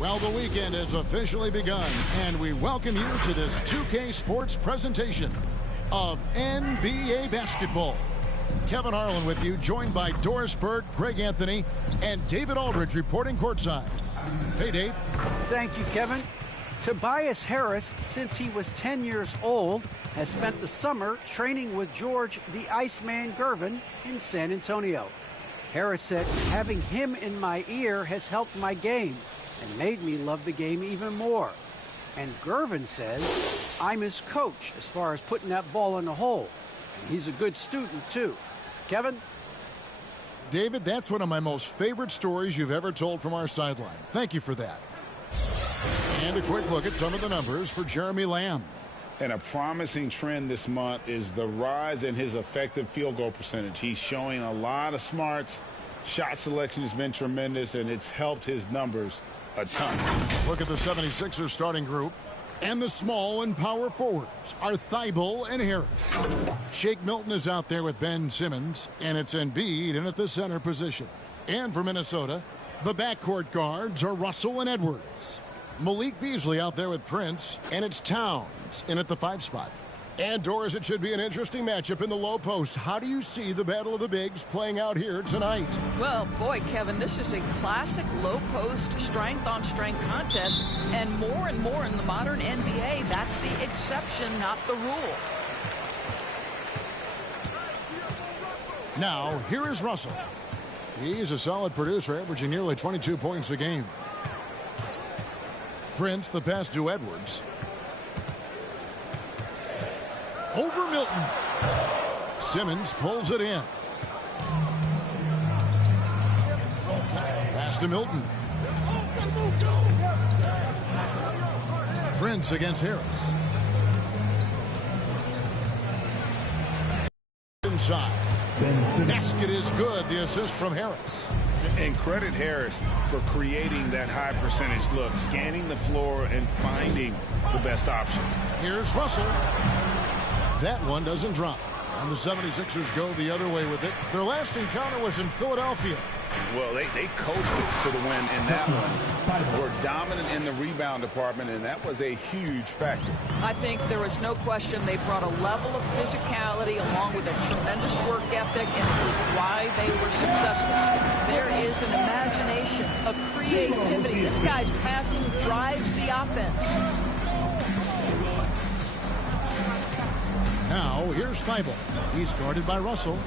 Well, the weekend has officially begun, and we welcome you to this 2K Sports presentation of NBA basketball. Kevin Harlan with you, joined by Doris Burke, Greg Anthony, and David Aldridge reporting courtside. Hey, Dave. Thank you, Kevin. Tobias Harris, since he was 10 years old, has spent the summer training with George the Iceman Gervin in San Antonio. Harris said, having him in my ear has helped my game and made me love the game even more. And Gervin says, I'm his coach as far as putting that ball in the hole. And he's a good student, too. Kevin? David, that's one of my most favorite stories you've ever told from our sideline. Thank you for that. And a quick look at some of the numbers for Jeremy Lamb. And a promising trend this month is the rise in his effective field goal percentage. He's showing a lot of smarts. Shot selection has been tremendous, and it's helped his numbers a ton. Look at the 76ers starting group. And the small and power forwards are Thibault and Harris. Shake Milton is out there with Ben Simmons, and it's Embiid in at the center position. And for Minnesota, the backcourt guards are Russell and Edwards. Malik Beasley out there with Prince, and it's Towns in at the 5 spot. And Doris, it should be an interesting matchup in the low post. How do you see the battle of the bigs playing out here tonight? Well, boy, Kevin, this is a classic low post strength-on-strength contest, and more in the modern NBA, that's the exception, not the rule. Now, here is Russell. He's a solid producer, averaging nearly 22 points a game. Prince, the pass to Edwards. Over Milton. Simmons pulls it in. Pass to Milton. Prince against Harris. Inside. Basket is good. The assist from Harris. And credit Harris for creating that high percentage look, scanning the floor and finding the best option. Here's Russell. That one doesn't drop. And the 76ers go the other way with it. Their last encounter was in Philadelphia. Well, they coasted to the win in that one. Were dominant in the rebound department, and that was a huge factor. I think there was no question they brought a level of physicality along with a tremendous work ethic, and it was why they were successful. There is an imagination, a creativity. This guy's passing drives the offense. Now, here's Thibault. He's guarded by Russell.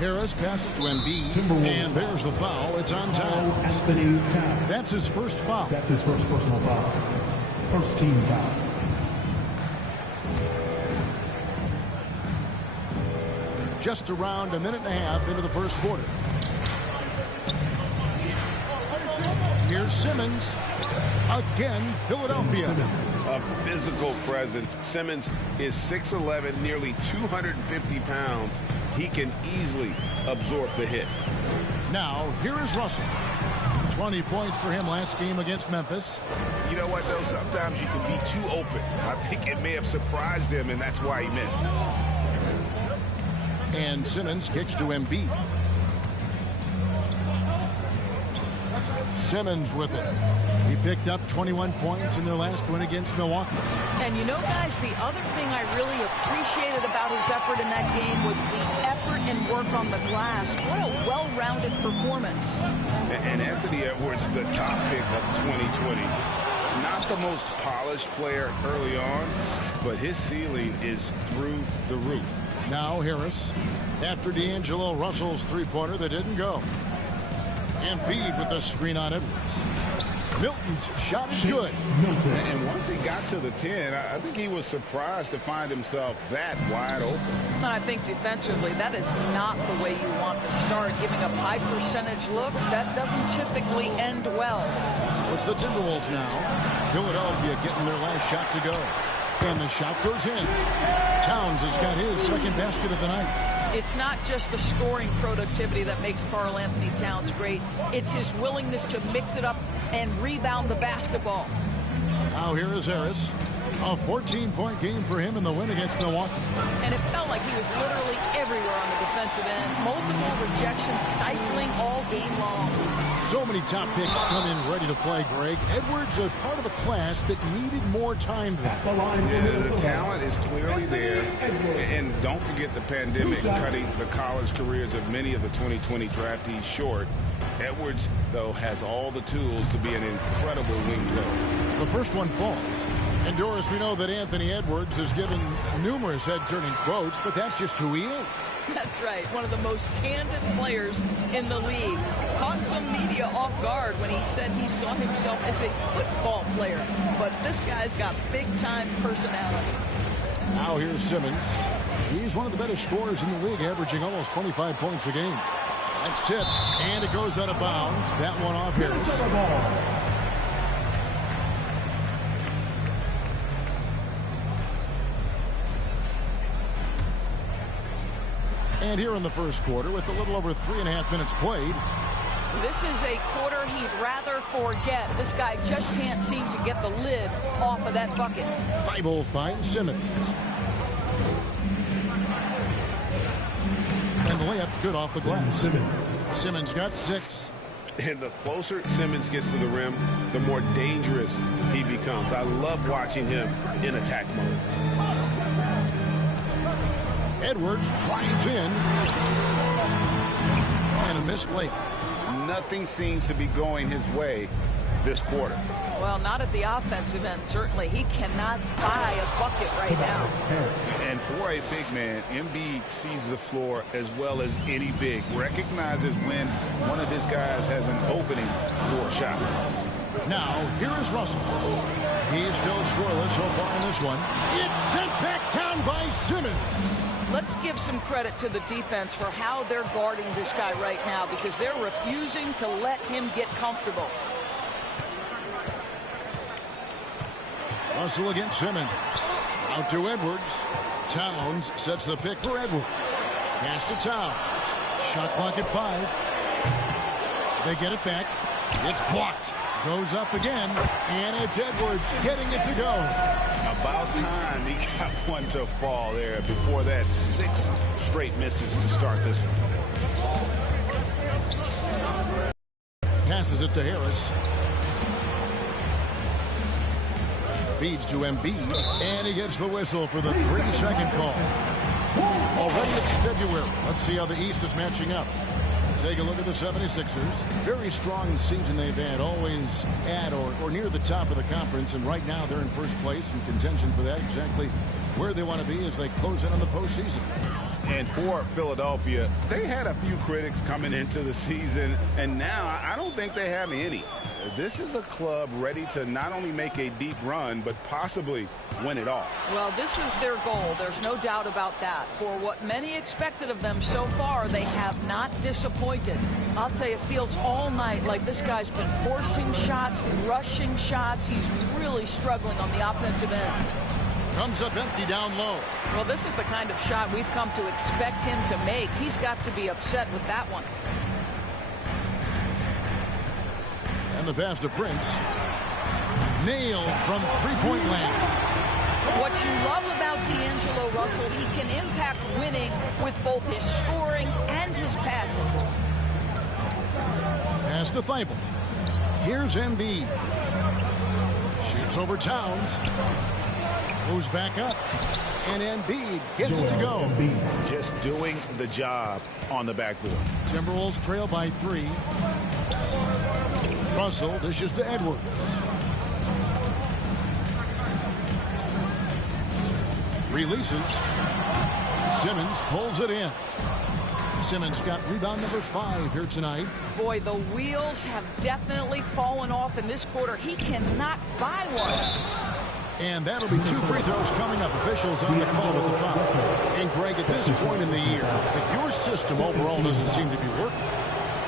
Harris passes to Embiid, and there's the foul. It's on Towns. That's his first foul. That's his first personal foul. First team foul. Just around a minute and a half into the first quarter. Here's Simmons. Again, Philadelphia. A physical presence. Simmons is 6'11", nearly 250 pounds. He can easily absorb the hit. Now, here is Russell. 20 points for him last game against Memphis. You know what, though? Sometimes you can be too open. I think it may have surprised him, and that's why he missed. And Simmons kicks to Embiid. Simmons with it. He picked up 21 points in their last win against Milwaukee. And you know, guys, the other thing I really appreciated about his effort in that game was the effort and work on the glass. What a well-rounded performance. And Anthony Edwards, the top pick of 2020. Not the most polished player early on, but his ceiling is through the roof. Now Harris, after D'Angelo Russell's three-pointer that didn't go. Embiid with the screen on Edwards. Milton's shot is good. And once he got to the 10, I think he was surprised to find himself that wide open. I think defensively, that is not the way you want to start. Giving up high percentage looks, that doesn't typically end well. So it's the Timberwolves now. Philadelphia getting their last shot to go. And the shot goes in. Towns has got his second basket of the night. It's not just the scoring productivity that makes Karl Anthony Towns great. It's his willingness to mix it up and rebound the basketball. Now here is Harris. A 14-point game for him in the win against Milwaukee. And it felt like he was literally everywhere on the defensive offensive end. Multiple rejections, stifling all game long. So many top picks come in ready to play, Greg. Edwards are part of a class that needed more time than. Yeah, the talent is clearly there. And don't forget the pandemic cutting the college careers of many of the 2020 draftees short. Edwards, though, has all the tools to be an incredible wing player. The first one falls. And Doris, we know that Anthony Edwards has given numerous head-turning quotes, but that's just who he is. That's right. One of the most candid players in the league. Caught some media off guard when he said he saw himself as a football player. But this guy's got big-time personality. Now here's Simmons. He's one of the better scorers in the league, averaging almost 25 points a game. That's tipped, and it goes out of bounds. That one off Harris. And here in the first quarter, with a little over 3.5 minutes played. This is a quarter he'd rather forget. This guy just can't seem to get the lid off of that bucket. Thibault finds Simmons. And the layup's good off the glass. Simmons got 6. And the closer Simmons gets to the rim, the more dangerous he becomes. I love watching him in attack mode. Edwards drives in. And a missed layup. Nothing seems to be going his way this quarter. Well, not at the offensive end, certainly. He cannot buy a bucket right now. And for a big man, Embiid sees the floor as well as any big. Recognizes when one of his guys has an opening for a shot. Now, here is Russell. He's still scoreless so far in this one. It's sent back down by Simmons. Let's give some credit to the defense for how they're guarding this guy right now, because they're refusing to let him get comfortable. Russell against Simmons. Out to Edwards. Towns sets the pick for Edwards. Pass to Towns. Shot clock at 5. They get it back. It's blocked. Goes up again. And it's Edwards getting it to go. About time he got one to fall there. Before that, 6 straight misses to start this one. Passes it to Harris. Feeds to Embiid, and he gets the whistle for the 3-second call. Already it's February. Let's see how the East is matching up. Take a look at the 76ers. Very strong season they've had, always at or near the top of the conference, and right now they're in first place in contention for that, exactly where they want to be as they close in on the postseason. And for Philadelphia, they had a few critics coming into the season, and now I don't think they have any. This is a club ready to not only make a deep run, but possibly win it all. Well, this is their goal. There's no doubt about that. For what many expected of them so far, they have not disappointed. I'll tell you, it feels all night like this guy's been forcing shots, rushing shots. He's really struggling on the offensive end. Comes up empty down low. Well, this is the kind of shot we've come to expect him to make. He's got to be upset with that one. And the pass to Prince. Nailed from three-point land. What you love about D'Angelo Russell, he can impact winning with both his scoring and his passing. Pass to Thibault. Here's Embiid. Shoots over Towns. Moves back up. And Embiid gets it to go. Just doing the job on the backboard. Timberwolves trail by 3. Russell dishes to Edwards. Releases. Simmons pulls it in. Simmons got rebound number 5 here tonight. Boy, the wheels have definitely fallen off in this quarter. He cannot buy one. And that'll be 2 free throws coming up. Officials on the call with the foul. And Greg, at this point in the year, if your system overall doesn't seem to be working,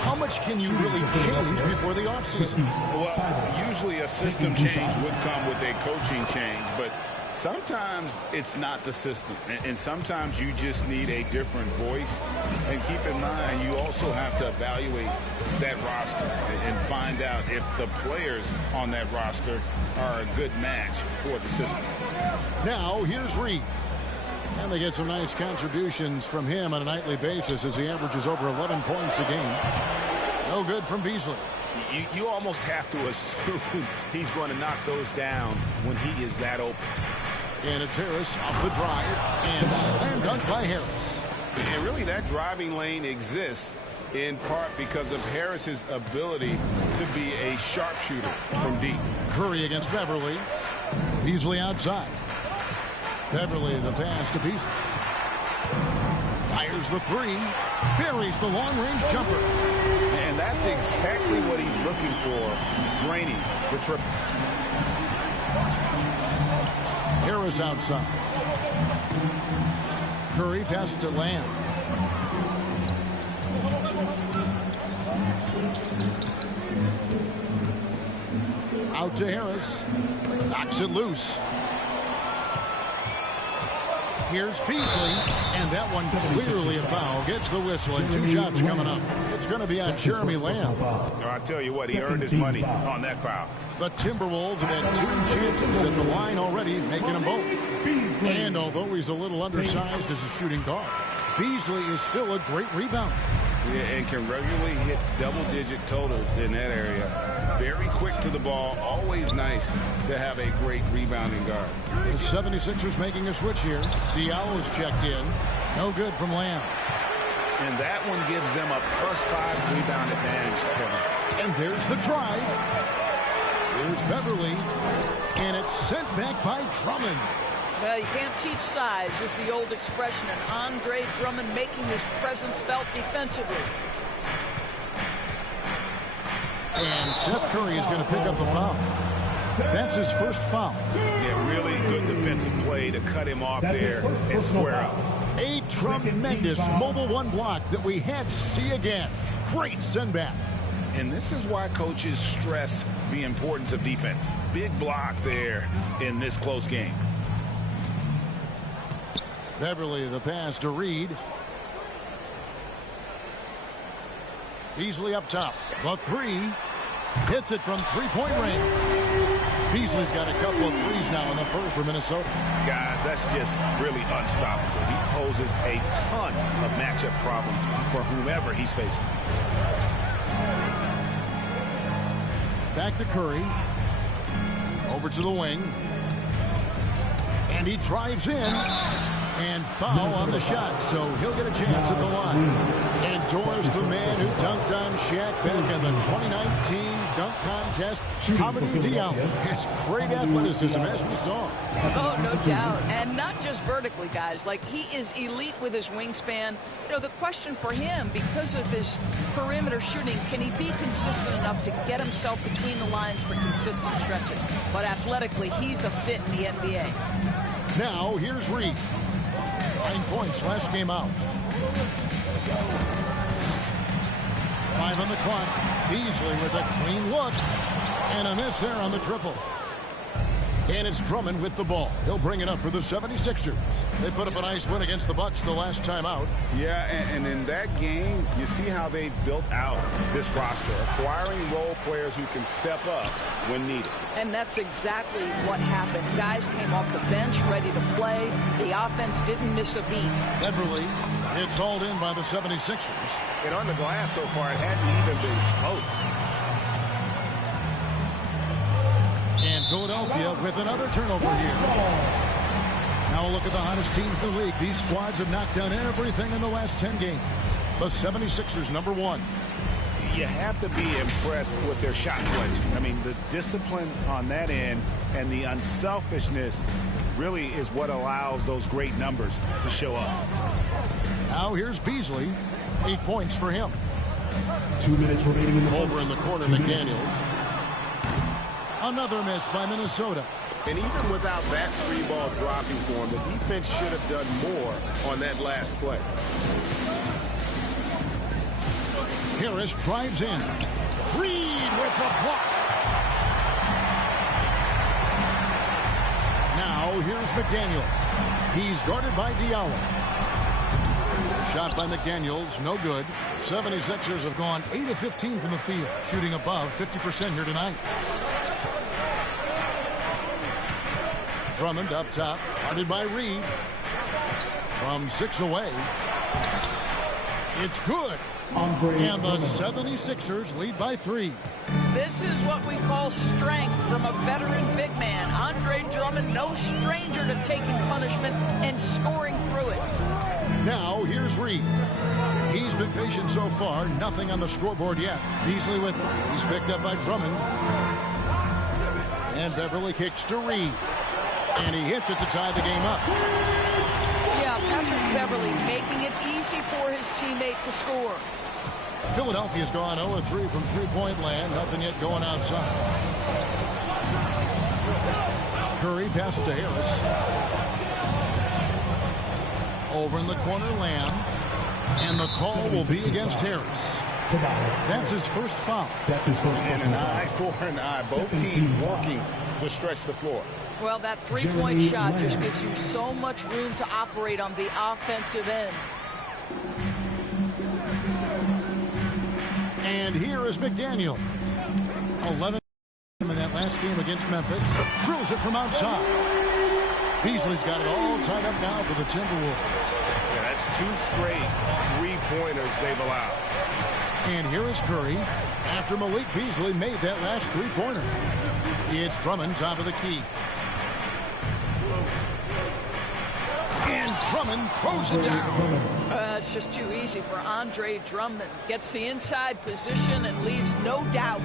how much can you really change before the offseason? Well, usually a system change would come with a coaching change, but sometimes it's not the system, and sometimes you just need a different voice. And keep in mind, you also have to evaluate that roster and find out if the players on that roster are a good match for the system. Now, here's Reed. And they get some nice contributions from him on a nightly basis as he averages over 11 points a game. No good from Beasley. You almost have to assume he's going to knock those down when he is that open. And it's Harris off the drive and slam dunk by Harris. And really that driving lane exists in part because of Harris's ability to be a sharpshooter from deep. Curry against Beverly. Beasley outside. Beverly the pass to Beasley. Fires the three. Buries the long-range jumper. And that's exactly what he's looking for. Draining the triple. Harris outside. Curry passes to Lamb. Out to Harris. Knocks it loose. Here's Beasley, and that one clearly a foul. Gets the whistle, and 2 shots coming up. It's going to be on Jeremy Lamb. Oh, I tell you what, he earned his money on that foul. The Timberwolves have had 2 chances at the line already, making them both. And although he's a little undersized as a shooting guard, Beasley is still a great rebounder. Yeah, and can regularly hit double-digit totals in that area. Very quick to the ball. Always nice to have a great rebounding guard. The 76ers making a switch here. Diallo is checked in. No good from Lamb. And that one gives them a +5 rebound advantage, Kevin. And there's the drive. Here's Beverly. And it's sent back by Drummond. Well, you can't teach size, is the old expression, and Andre Drummond making his presence felt defensively. And Seth Curry is going to pick up the foul. That's his first foul. Yeah, really good defensive play to cut him off there and square up. A tremendous mobile one block that we had to see again. Great send back. And this is why coaches stress the importance of defense. Big block there in this close game. Beverly the pass to Reed. Beasley up top. The three. Hits it from three-point range. Beasley's got a couple of threes now in the first for Minnesota. Guys, that's just really unstoppable. He poses a ton of matchup problems for whomever he's facing. Back to Curry. Over to the wing. And he drives in. And foul on the shot, so he'll get a chance at the line. Endorse the man who dunked on Shaq back in the 2019 dunk contest. Hamidou Diallo has great athleticism, as we saw. Oh, no doubt. And not just vertically, guys. Like, he is elite with his wingspan. You know, the question for him, because of his perimeter shooting, can he be consistent enough to get himself between the lines for consistent stretches? But athletically, he's a fit in the NBA. Now, here's Reed. 9 points last game out. 5 on the clock. Beasley with a clean look. And a miss there on the triple. And it's Drummond with the ball. He'll bring it up for the 76ers. They put up a nice win against the Bucks the last time out. Yeah, and in that game, you see how they built out this roster, acquiring role players who can step up when needed. And that's exactly what happened. Guys came off the bench ready to play. The offense didn't miss a beat. Beverly, it's hauled in by the 76ers. And on the glass so far, it hadn't even been close. And Philadelphia with another turnover here. Now a look at the hottest teams in the league. These squads have knocked down everything in the last 10 games. The 76ers, number 1. You have to be impressed with their shot selection. I mean, the discipline on that end and the unselfishness really is what allows those great numbers to show up. Now here's Beasley. 8 points for him. 2 minutes remaining in the Over in the corner, McDaniels. Another miss by Minnesota. And even without that three ball dropping for him, the defense should have done more on that last play. Harris drives in. Reed with the block. Now here's McDaniels. He's guarded by Diallo. Shot by McDaniels, no good. 76ers have gone 8 of 15 from the field, shooting above 50% here tonight. Drummond up top, guarded by Reed. From 6 away. It's good. And the 76ers lead by 3. This is what we call strength from a veteran big man. Andre Drummond, no stranger to taking punishment and scoring through it. Now, here's Reed. He's been patient so far. Nothing on the scoreboard yet. Beasley with him. He's picked up by Drummond. And Beverly kicks to Reed. And he hits it to tie the game up. Yeah, Patrick Beverly making it easy for his teammate to score. Philadelphia's gone 0-3 from three-point land. Nothing yet going outside. Curry passes to Harris. Over in the corner, Lamb. And the call will be against Harris. That's his first foul. And an eye for an eye. Both teams working to stretch the floor. Well, that three-point shot just gives you so much room to operate on the offensive end. And here is McDaniel. 11 in that last game against Memphis. Drills it from outside. Beasley's got it all tied up now for the Timberwolves. Yeah, that's 2 straight three-pointers they've allowed. And here is Curry after Malik Beasley made that last three-pointer. It's Drummond, top of the key. And Drummond throws it down. It's just too easy for Andre Drummond. Gets the inside position and leaves no doubt.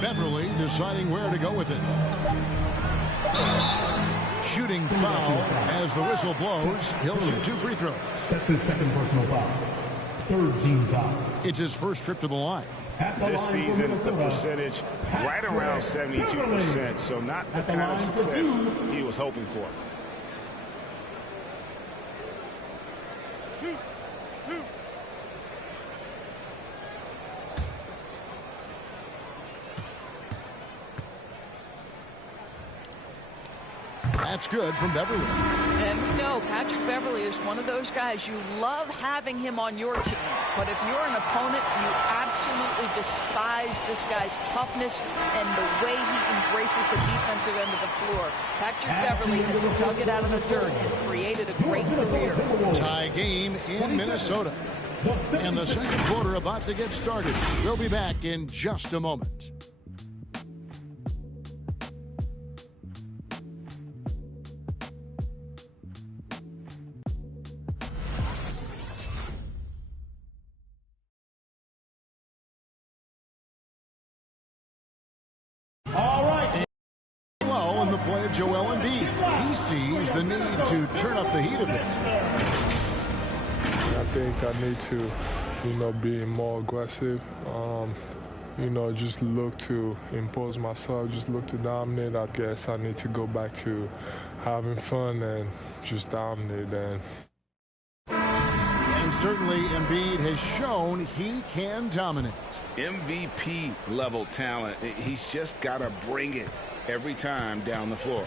Beverly deciding where to go with it. Shooting foul as the whistle blows. He'll shoot 2 free throws. That's his second personal foul. Third team foul. It's his first trip to the line. This season, the percentage right around 72%, so not the kind of success he was hoping for. That's good from Beverly. And you know, Patrick Beverly is one of those guys, you love having him on your team. But if you're an opponent, you absolutely despise this guy's toughness and the way he embraces the defensive end of the floor. Patrick Beverly has dug it out of the dirt and created a great career. Tie game in Minnesota. And the second quarter about to get started. We'll be back in just a moment. Play of Joel Embiid. He sees the need to turn up the heat a bit. I think I need to, be more aggressive. Just look to impose myself, just look to dominate. I guess I need to go back to having fun and just dominate. And certainly Embiid has shown he can dominate. MVP level talent. He's just got to bring it every time down the floor.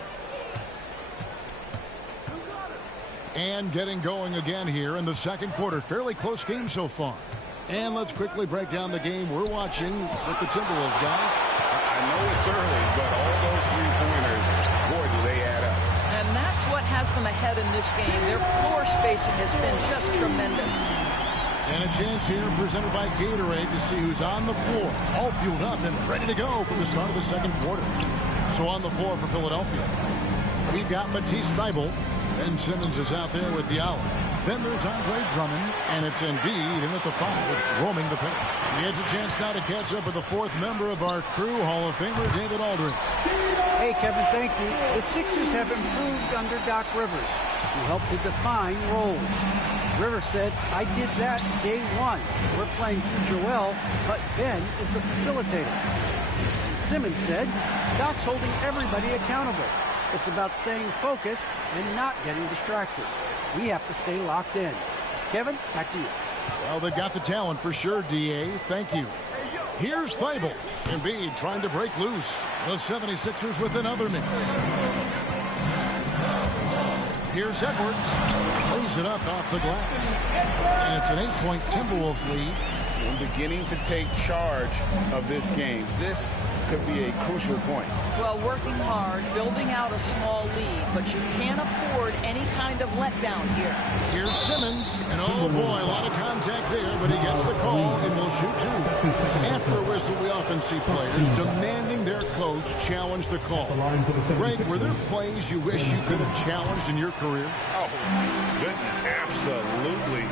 And getting going again here in the second quarter. Fairly close game so far. And let's quickly break down the game we're watching with the Timberwolves, guys. I know it's early, but all those three-pointers, boy, do they add up. And that's what has them ahead in this game. Their floor spacing has been just tremendous. And a chance here presented by Gatorade to see who's on the floor. All fueled up and ready to go for the start of the second quarter. So on the floor for Philadelphia, we've got Matisse Thybulle. Ben Simmons is out there with Diallo. Then there's Andre Drummond, and it's Embiid in at the 5, roaming the paint. He has a chance now to catch up with the 4th member of our crew, Hall of Famer David Aldridge. Hey, Kevin, thank you. The Sixers have improved under Doc Rivers, who helped to define roles. Rivers said, I did that day 1. We're playing through Joel, but Ben is the facilitator. And Simmons said, Doc's holding everybody accountable. It's about staying focused and not getting distracted. We have to stay locked in. Kevin, back to you. Well, they've got the talent for sure, D.A. Thank you. Here's Thybulle. Embiid trying to break loose. The 76ers with another miss. Here's Edwards. Lays it up off the glass. And it's an 8-point Timberwolves lead. and beginning to take charge of this game. This could be a crucial point. Well, working hard, building out a small lead, but you can't afford any kind of letdown here. Here's Simmons, and oh boy, a lot of contact there, but he gets the call and will shoot two. After a whistle, we often see players demanding their coach challenge the call. Greg, were there plays you wish you could have challenged in your career? Oh, goodness, absolutely.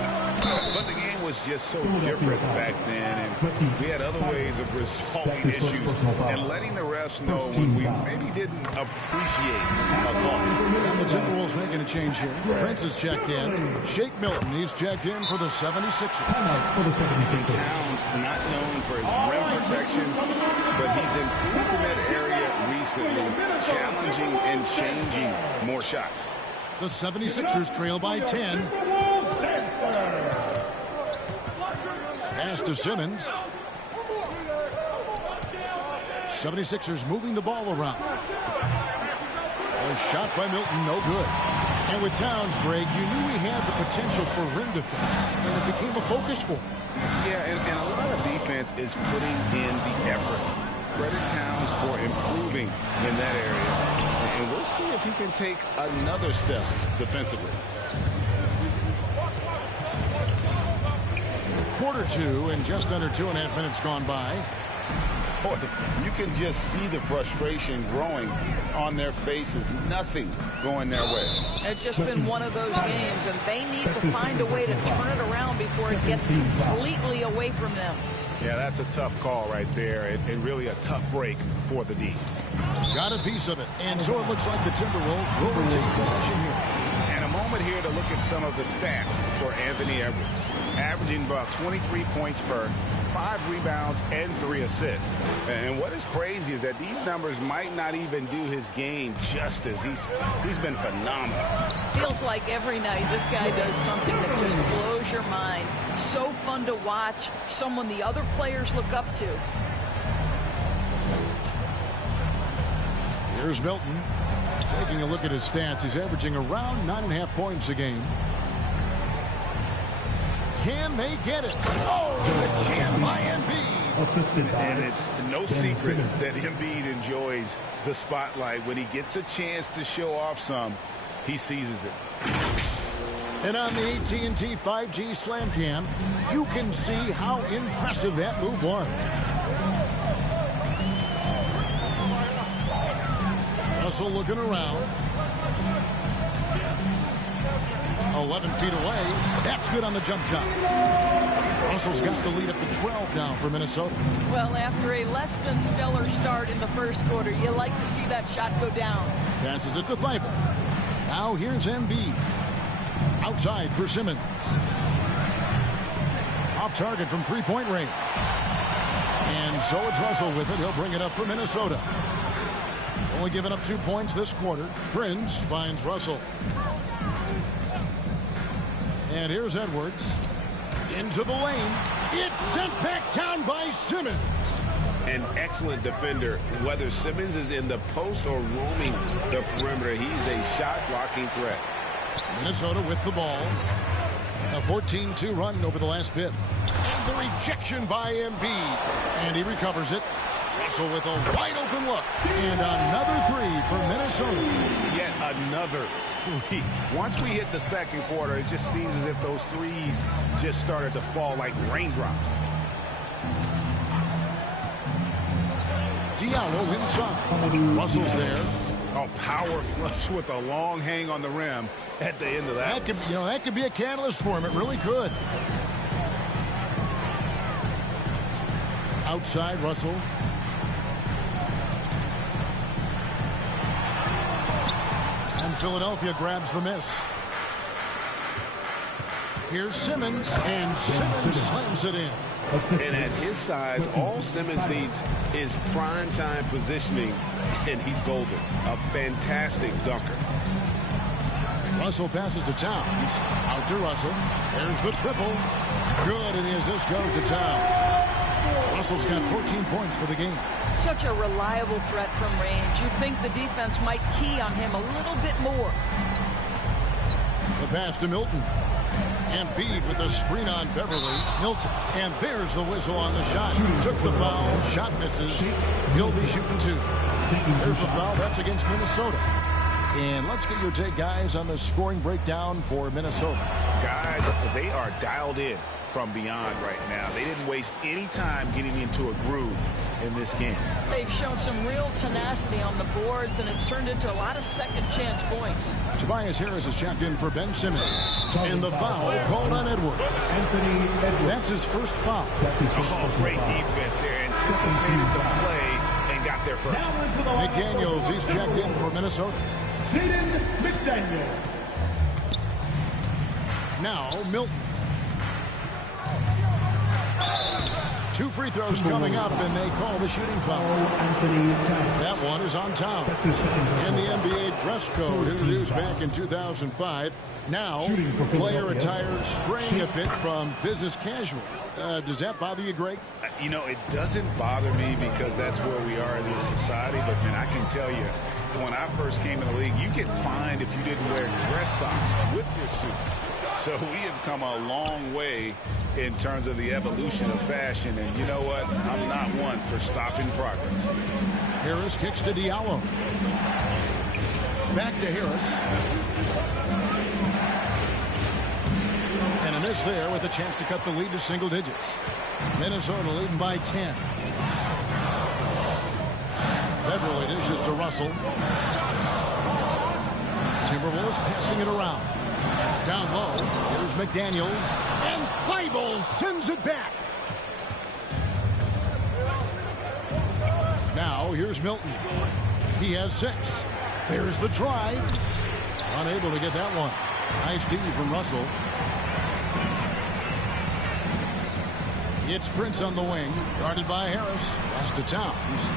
But the game was just so different back then, and we had other ways of resolving issues and letting the refs know when we maybe didn't appreciate a call. And the Timberwolves making a change here. Prince is checked in. Shake Milton, he's checked in for the 76ers. Towns not known for his rim protection, but he's improved in that area recently, challenging and changing more shots. The 76ers trail by 10. Pass to Simmons. 76ers moving the ball around. A shot by Milton, no good. And with Towns, Greg, you knew he had the potential for rim defense, and it became a focus for him. Yeah, and a lot of defense is putting in the effort. Credit Towns for improving in that area. And we'll see if he can take another step defensively. Quarter two, and just under 2.5 minutes gone by. Boy, you can just see the frustration growing on their faces. Nothing going their way. It's just been one of those games, and they need to find a way to turn it around before it gets completely away from them. Yeah, that's a tough call right there, and really a tough break for the D. Got a piece of it, and so it looks like the Timberwolves will retain possession here. And a moment here to look at some of the stats for Anthony Edwards. Averaging about 23 points per, 5 rebounds, and 3 assists. And what is crazy is that these numbers might not even do his game justice. He's been phenomenal. Feels like every night this guy does something that just blows your mind. So fun to watch, someone the other players look up to. Here's Milton. Taking a look at his stats, he's averaging around 9.5 points a game. Can they get it? Oh, the jam by Embiid. Assisted by and it's no secret that Embiid enjoys the spotlight. When he gets a chance to show off some, he seizes it. And on the AT&T 5G Slam Cam, you can see how impressive that move was. Russell looking around. 11 feet away. That's good on the jump shot. Russell's got the lead up to 12 now for Minnesota. Well, after a less than stellar start in the first quarter, you like to see that shot go down. Passes it to Thibault. Now here's Embiid. Outside for Simmons. Off target from three-point range. And so it's Russell with it. He'll bring it up for Minnesota. Only giving up 2 points this quarter. Prince finds Russell. And here's Edwards. Into the lane. It's sent back down by Simmons. An excellent defender. Whether Simmons is in the post or roaming the perimeter, he's a shot-blocking threat. Minnesota with the ball. A 14-2 run over the last bit. And the rejection by Embiid. And he recovers it. Russell with a wide-open look. And another three for Minnesota. Yet another three. Once we hit the second quarter, it just seems as if those threes just started to fall like raindrops. Diallo inside. Russell's there. Oh, power flush with a long hang on the rim at the end of that. That could be a catalyst for him. It really could. Outside, Russell. And Philadelphia grabs the miss. Here's Simmons, and Simmons slams it in. And at his size, all Simmons needs is prime-time positioning, and he's golden. A fantastic dunker. Russell passes to Towns. Out to Russell. There's the triple. Good, and the assist goes to Towns. Russell's got 14 points for the game. Such a reliable threat from range. You'd think the defense might key on him a little bit more. The pass to Milton. Embiid with the screen on Beverly. Milton. And there's the whistle on the shot. Took the foul. Shot misses. He'll be shooting 2. There's the foul. That's against Minnesota. And let's get your take, guys, on the scoring breakdown for Minnesota. Guys, they are dialed in from beyond right now. They didn't waste any time getting into a groove in this game. They've shown some real tenacity on the boards, and it's turned into a lot of second-chance points. Tobias Harris is checked in for Ben Simmons. And the foul called on Edwards. That's his first foul. Great defense there. Anticipated the play and got there first. McDaniels, he's checked in for Minnesota. Now, Milton. 2 free throws coming up, and they call the shooting foul. That one is on Towns. And the NBA dress code introduced back in 2005. Now, player attire straying a bit from business casual. Does that bother you, Greg? You know, it doesn't bother me because that's where we are as a society. But, man, I can tell you, when I first came in the league, you get fined if you didn't wear dress socks with your suit. So we have come a long way in terms of the evolution of fashion. And you know what? I'm not one for stopping progress. Harris kicks to Diallo. Back to Harris. And a miss there with a chance to cut the lead to single digits. Minnesota leading by 10. Beverly dishes to Russell. Timberwolves passing it around. Down low, here's McDaniels, and Thibault sends it back. Now, here's Milton. He has 6. There's the drive. Unable to get that one. Nice D from Russell. It's Prince on the wing, guarded by Harris. Pass to Towns.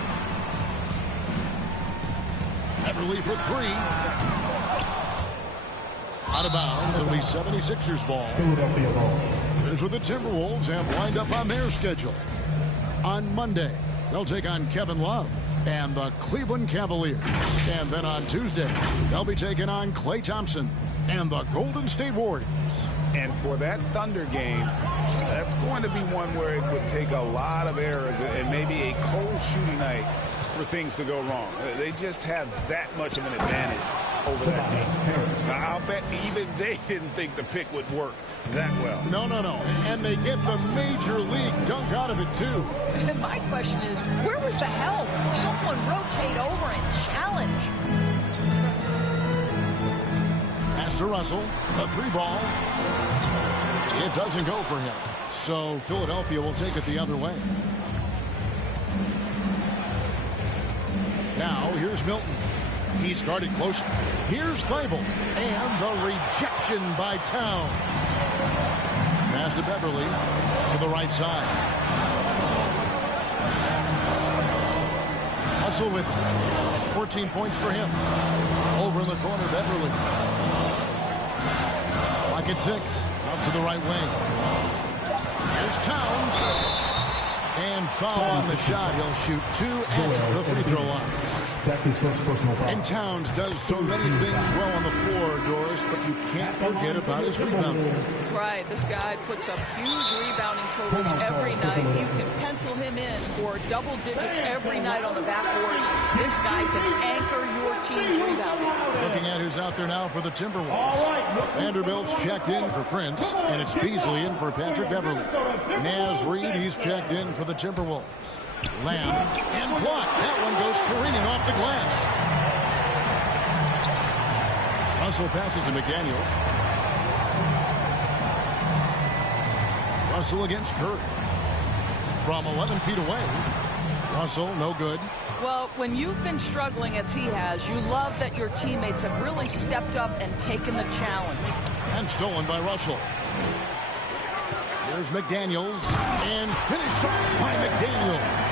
Beverly for 3. Out of bounds, it'll be 76ers ball. Here's what the Timberwolves have lined up on their schedule. On Monday, they'll take on Kevin Love and the Cleveland Cavaliers. And then on Tuesday, they'll be taking on Klay Thompson and the Golden State Warriors. And for that Thunder game, that's going to be one where it would take a lot of errors and maybe a cold shooting night for things to go wrong. They just have that much of an advantage over that team. I'll bet even they didn't think the pick would work that well. No. And they get the major league dunk out of it, too. And my question is, where was the help? Someone rotate over and challenge. Pass to Russell. A 3-ball. It doesn't go for him. So Philadelphia will take it the other way. Now, here's Milton. He's guarded closer. Here's Thibault. And the rejection by Towns. Pass to Beverly to the right side. Hustle with it. 14 points for him. Over in the corner, Beverly. Lock at 6. Out to the right wing. Here's Towns. And foul on the shot. He'll shoot 2 at the free throw line. That's his first personal foul. And Towns does so many things well on the floor, Doris, but you can't forget about his rebounding. Right, this guy puts up huge rebounding totals every night. You can pencil him in for double digits every night on the backboards. This guy can anchor your team's rebounding. Looking at who's out there now for the Timberwolves. Vanderbilt's checked in for Prince, and it's Beasley in for Patrick Beverly. Naz Reid, he's checked in for the Timberwolves. Lamb and blocked. That one goes careening off the glass. Russell passes to McDaniels. Russell against Curry. From 11 feet away. Russell, no good. Well, when you've been struggling as he has, you love that your teammates have really stepped up and taken the challenge. And stolen by Russell. Here's McDaniels. And finished off by McDaniels.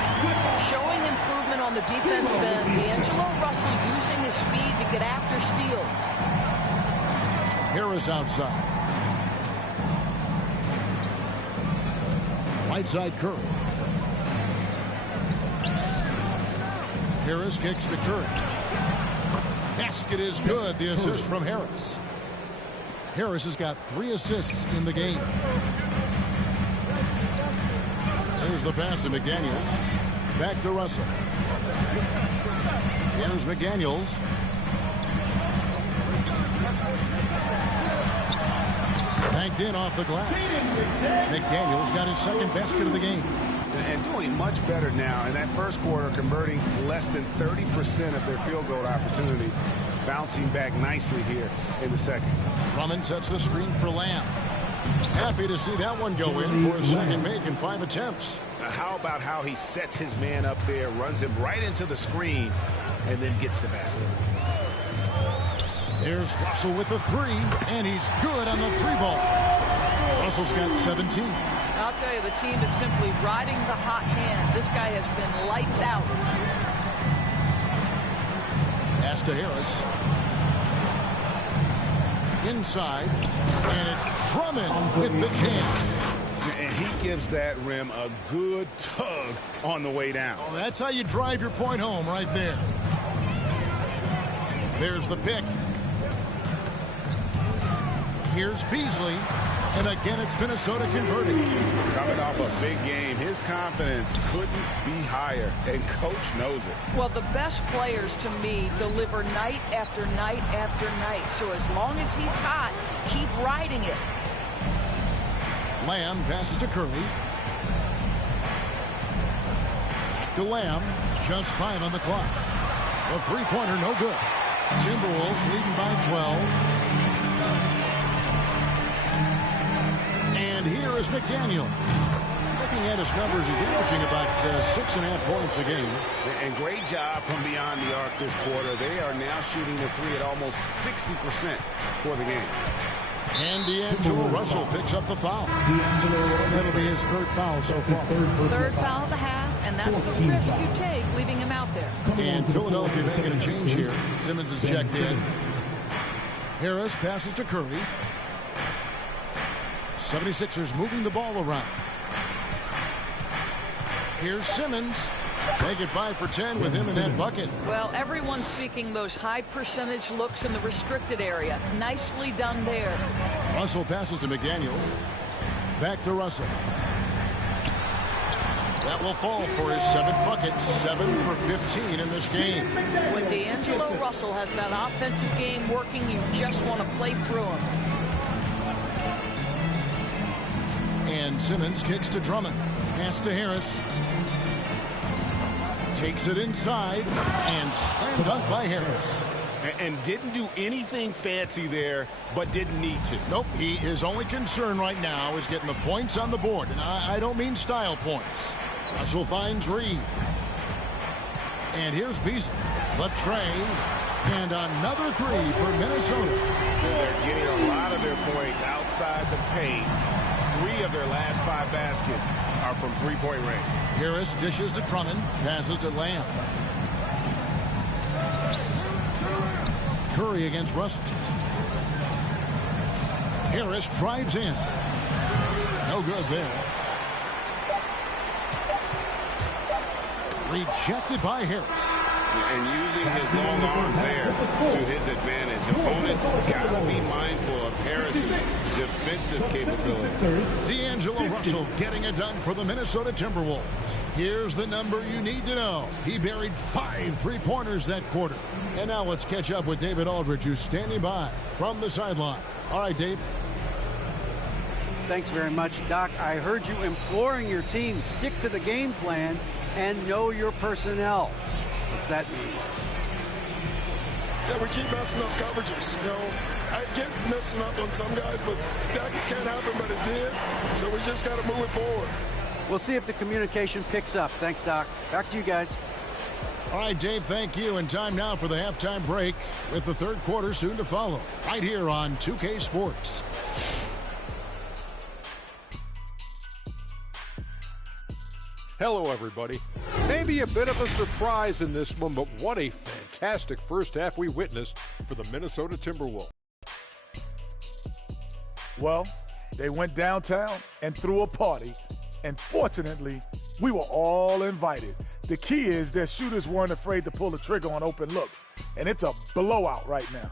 Showing improvement on the defensive end. D'Angelo Russell using his speed to get after steals. Harris outside. Right side Curry. Harris kicks to Curry. Basket is good. The assist from Harris. Harris has got 3 assists in the game. There's the pass to McDaniels. Back to Russell. Here's McDaniels. Banked in off the glass. McDaniels got his second basket of the game. And doing much better now. In that first quarter, converting less than 30% of their field goal opportunities. Bouncing back nicely here in the second. Drummond sets the screen for Lamb. Happy to see that one go in for his second make in 5 attempts. How about how he sets his man up there, runs him right into the screen, and then gets the basket. There's Russell with the 3, and he's good on the 3-ball. Russell's got 17. I'll tell you, the team is simply riding the hot hand. This guy has been lights out. Pass to Harris. Inside, and it's Drummond with the jam. And he gives that rim a good tug on the way down. Oh, that's how you drive your point home right there. There's the pick. Here's Beasley. And again, it's Minnesota converting. Coming off a big game, his confidence couldn't be higher, and coach knows it. Well, the best players, to me, deliver night after night after night. So as long as he's hot, keep riding it. Lamb passes to Curry. To Lamb, just 5 on the clock. The 3-pointer, no good. Timberwolves leading by 12. And here is McDaniel. Looking at his numbers, he's averaging about 6.5 points a game. And great job from beyond the arc this quarter. They are now shooting the 3 at almost 60% for the game. And D'Angelo Russell picks up the foul. That'll be his 3rd foul so far. Third foul of the half, and that's the risk you take leaving him out there. And Philadelphia making a change here. Simmons is checked in. Harris passes to Curry. 76ers moving the ball around. Here's Simmons. Make it 5 for 10 with him in that bucket. Well, everyone's seeking those high percentage looks in the restricted area. Nicely done there. Russell passes to McDaniels. Back to Russell. That will fall for his 7th bucket. 7 for 15 in this game. When D'Angelo Russell has that offensive game working, you just want to play through him. And Simmons kicks to Drummond. Pass to Harris. Takes it inside and slam dunk by Harris. And didn't do anything fancy there, but didn't need to. Nope, his only concern right now is getting the points on the board. And I don't mean style points. Russell finds Reed. And here's Beasley. The tray. And another 3 for Minnesota. They're getting a lot of their points outside the paint. 3 of their last 5 baskets are from 3-point range. Harris dishes to Drummond. Passes to Lamb. Curry against Russell. Harris drives in. No good there. Rejected by Harris. And using his long arms there to his advantage. Opponents got to be mindful of Harris's defensive capability. D'Angelo Russell getting it done for the Minnesota Timberwolves. Here's the number you need to know. He buried 5 3-pointers that quarter. And now let's catch up with David Aldridge, who's standing by from the sideline. All right, Dave. Thanks very much, Doc. I heard you imploring your team, stick to the game plan and know your personnel. What's that mean? Yeah, we keep messing up coverages. You know, I get messing up on some guys, but that can't happen, but it did. So we just got to move it forward. We'll see if the communication picks up. Thanks, Doc. Back to you guys. All right, Dave, thank you. And time now for the halftime break with the 3rd quarter soon to follow. Right here on 2K Sports. Hello, everybody. Maybe a bit of a surprise in this one, but what a fantastic first half we witnessed for the Minnesota Timberwolves. Well, they went downtown and threw a party, and fortunately, we were all invited. The key is their shooters weren't afraid to pull the trigger on open looks, and it's a blowout right now.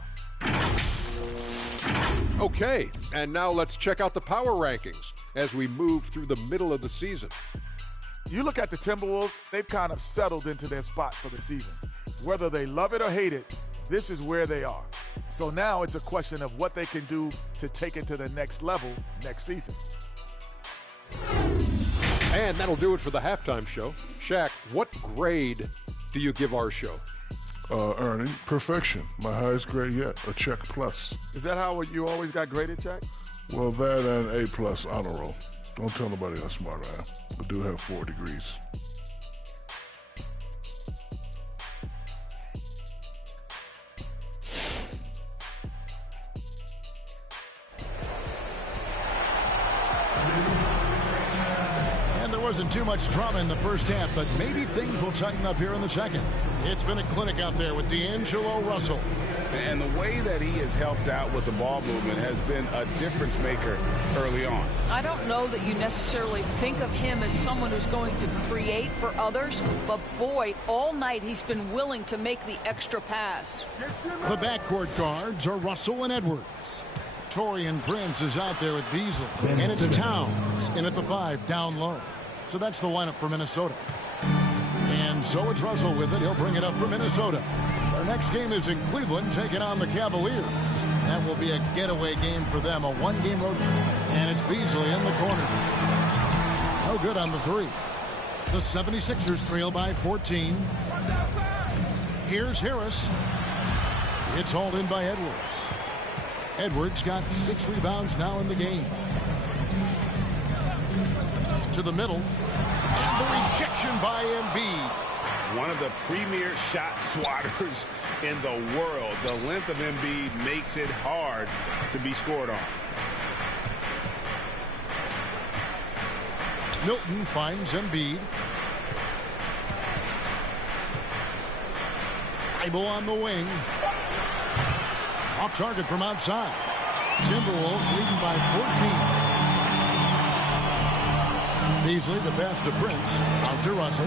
Okay, and now let's check out the power rankings as we move through the middle of the season. You look at the Timberwolves, they've kind of settled into their spot for the season. Whether they love it or hate it, this is where they are. So now it's a question of what they can do to take it to the next level next season. And that'll do it for the halftime show. Shaq, what grade do you give our show? Ernie, perfection. My highest grade yet, a check plus. Is that how you always got graded, Jack? Well, that and A+ honor roll. Don't tell nobody how smart I am. I do have 4 degrees. Wasn't too much drama in the first half, but maybe things will tighten up here in the second. It's been a clinic out there with D'Angelo Russell. And the way that he has helped out with the ball movement has been a difference maker early on. I don't know that you necessarily think of him as someone who's going to create for others, but boy, all night he's been willing to make the extra pass. The backcourt guards are Russell and Edwards. Taurean Prince is out there with Beasley. And it's Towns in at the 5 down low. So that's the lineup for Minnesota. And so it's Russell with it. He'll bring it up for Minnesota. Their next game is in Cleveland, taking on the Cavaliers. That will be a getaway game for them, a 1-game road trip. And it's Beasley in the corner. No good on the 3. The 76ers trail by 14. Here's Harris. It's hauled in by Edwards. Edwards got 6 rebounds now in the game. To the middle. And the rejection by Embiid. One of the premier shot swatters in the world. The length of Embiid makes it hard to be scored on. Milton finds Embiid. Thibault on the wing. Off target from outside. Timberwolves leading by 14. Beasley, the pass to Prince. Out to Russell.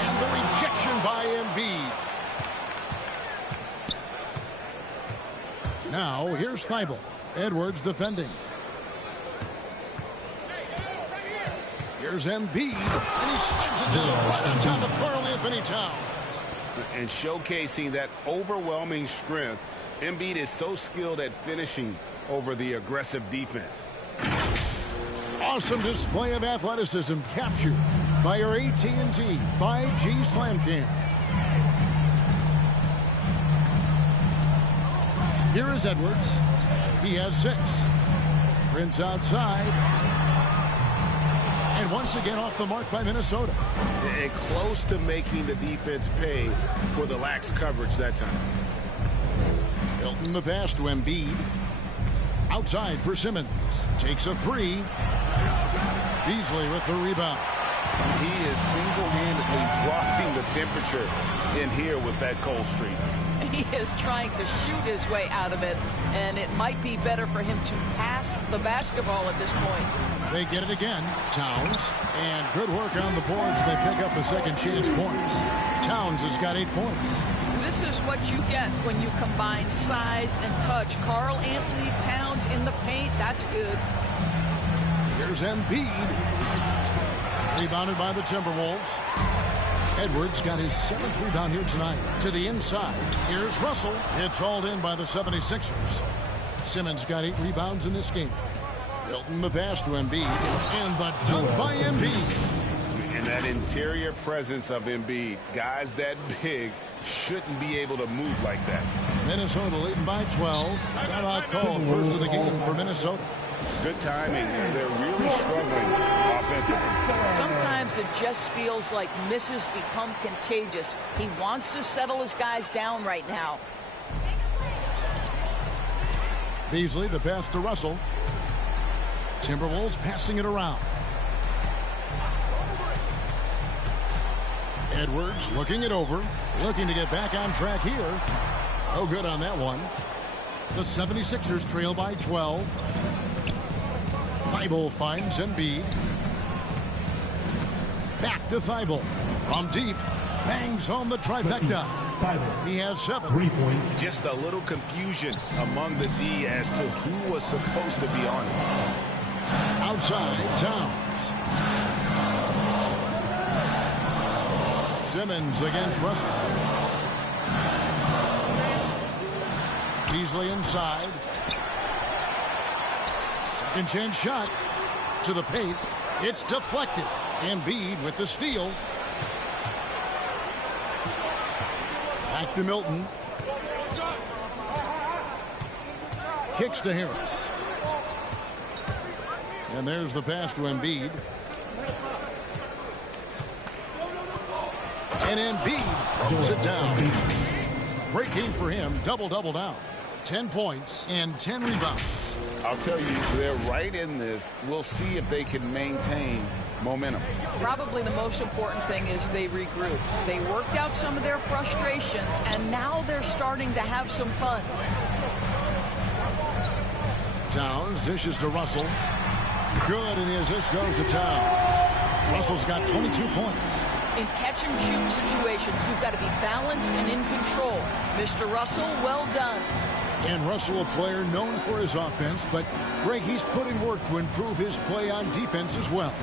And the rejection by Embiid. Now, here's Thibault. Edwards defending. Here's Embiid. And he slams it to the right on top of Karl Anthony Towns. And showcasing that overwhelming strength. Embiid is so skilled at finishing over the aggressive defense. Awesome display of athleticism captured by our AT&T 5G Slam Cam. Here is Edwards. He has 6. Prince outside. And once again off the mark by Minnesota. And close to making the defense pay for the lax coverage that time. Milton the pass to Embiid. Outside for Simmons. Takes a 3. Beasley with the rebound. He is single-handedly dropping the temperature in here with that cold streak. He is trying to shoot his way out of it, and it might be better for him to pass the basketball at this point. They get it again. Towns. And good work on the boards. They pick up the second chance points. Towns has got 8 points. This is what you get when you combine size and touch. Karl Anthony Towns in the paint. That's good. Here's Embiid. Rebounded by the Timberwolves. Edwards got his 7th rebound here tonight. To the inside. Here's Russell. It's hauled in by the 76ers. Simmons got 8 rebounds in this game. Milton the pass to Embiid. And the dunk by Embiid. And that interior presence of Embiid. Guys that big shouldn't be able to move like that. Minnesota leading by 12. Timeout called first of the game for Minnesota. Good timing. They're really struggling offensively. Sometimes it just feels like misses become contagious. He wants to settle his guys down right now. Beasley, the pass to Russell. Timberwolves passing it around. Edwards looking it over. Looking to get back on track here. No good on that one. The 76ers trail by 12. Thibault finds Embiid. Back to Thibault. From deep. Bangs home the trifecta. He has 7. 3 points. Just a little confusion among the D as to who was supposed to be on it. Outside, Towns. Simmons against Russell. Beasley inside. Second chance shot to the paint. It's deflected. Embiid with the steal. Back to Milton. Kicks to Harris. And there's the pass to Embiid. And Embiid throws it down. Great game for him. Double-double down. 10 points and 10 rebounds. I'll tell you, they're right in this. We'll see if they can maintain momentum. Probably the most important thing is they regrouped. They worked out some of their frustrations, and now they're starting to have some fun. Towns dishes to Russell. Good, and the assist goes to Towns. Russell's got 22 points. In catch-and-shoot situations, you've got to be balanced and in control. Mr. Russell, well done. And Russell, a player known for his offense, but Greg, he's put in work to improve his play on defense as well.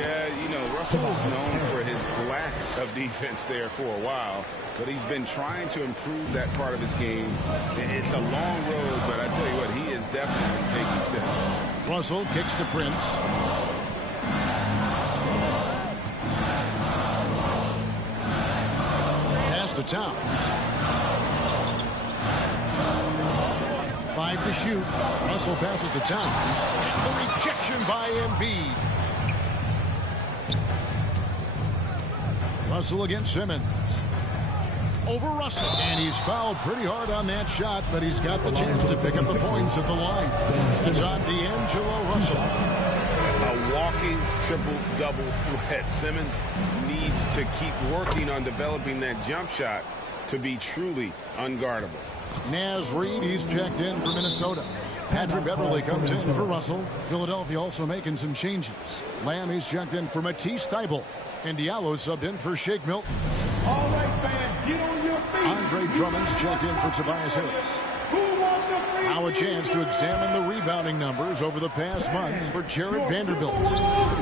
Yeah, you know, Russell was known for his lack of defense there for a while, but he's been trying to improve that part of his game. It's a long road, but I tell you what, he is definitely taking steps. Russell kicks to Prince. Pass to Towns. 5 to shoot. Russell passes to Towns. And the rejection by Embiid. Russell against Simmons. Over Russell. And he's fouled pretty hard on that shot, but he's got the chance to pick up the points at the line. It's on D'Angelo Russell. A walking triple-double threat. Simmons needs to keep working on developing that jump shot to be truly unguardable. Naz Reid, he's checked in for Minnesota. Patrick Beverly comes in for Russell. Philadelphia also making some changes. Lamb, he's checked in for Matisse Thybulle. And Diallo subbed in for Shake Milton. All right, fans, get on your feet. Andre Drummond's checked in for Tobias Harris. Now a chance to examine the rebounding numbers over the past months for Jared Vanderbilt.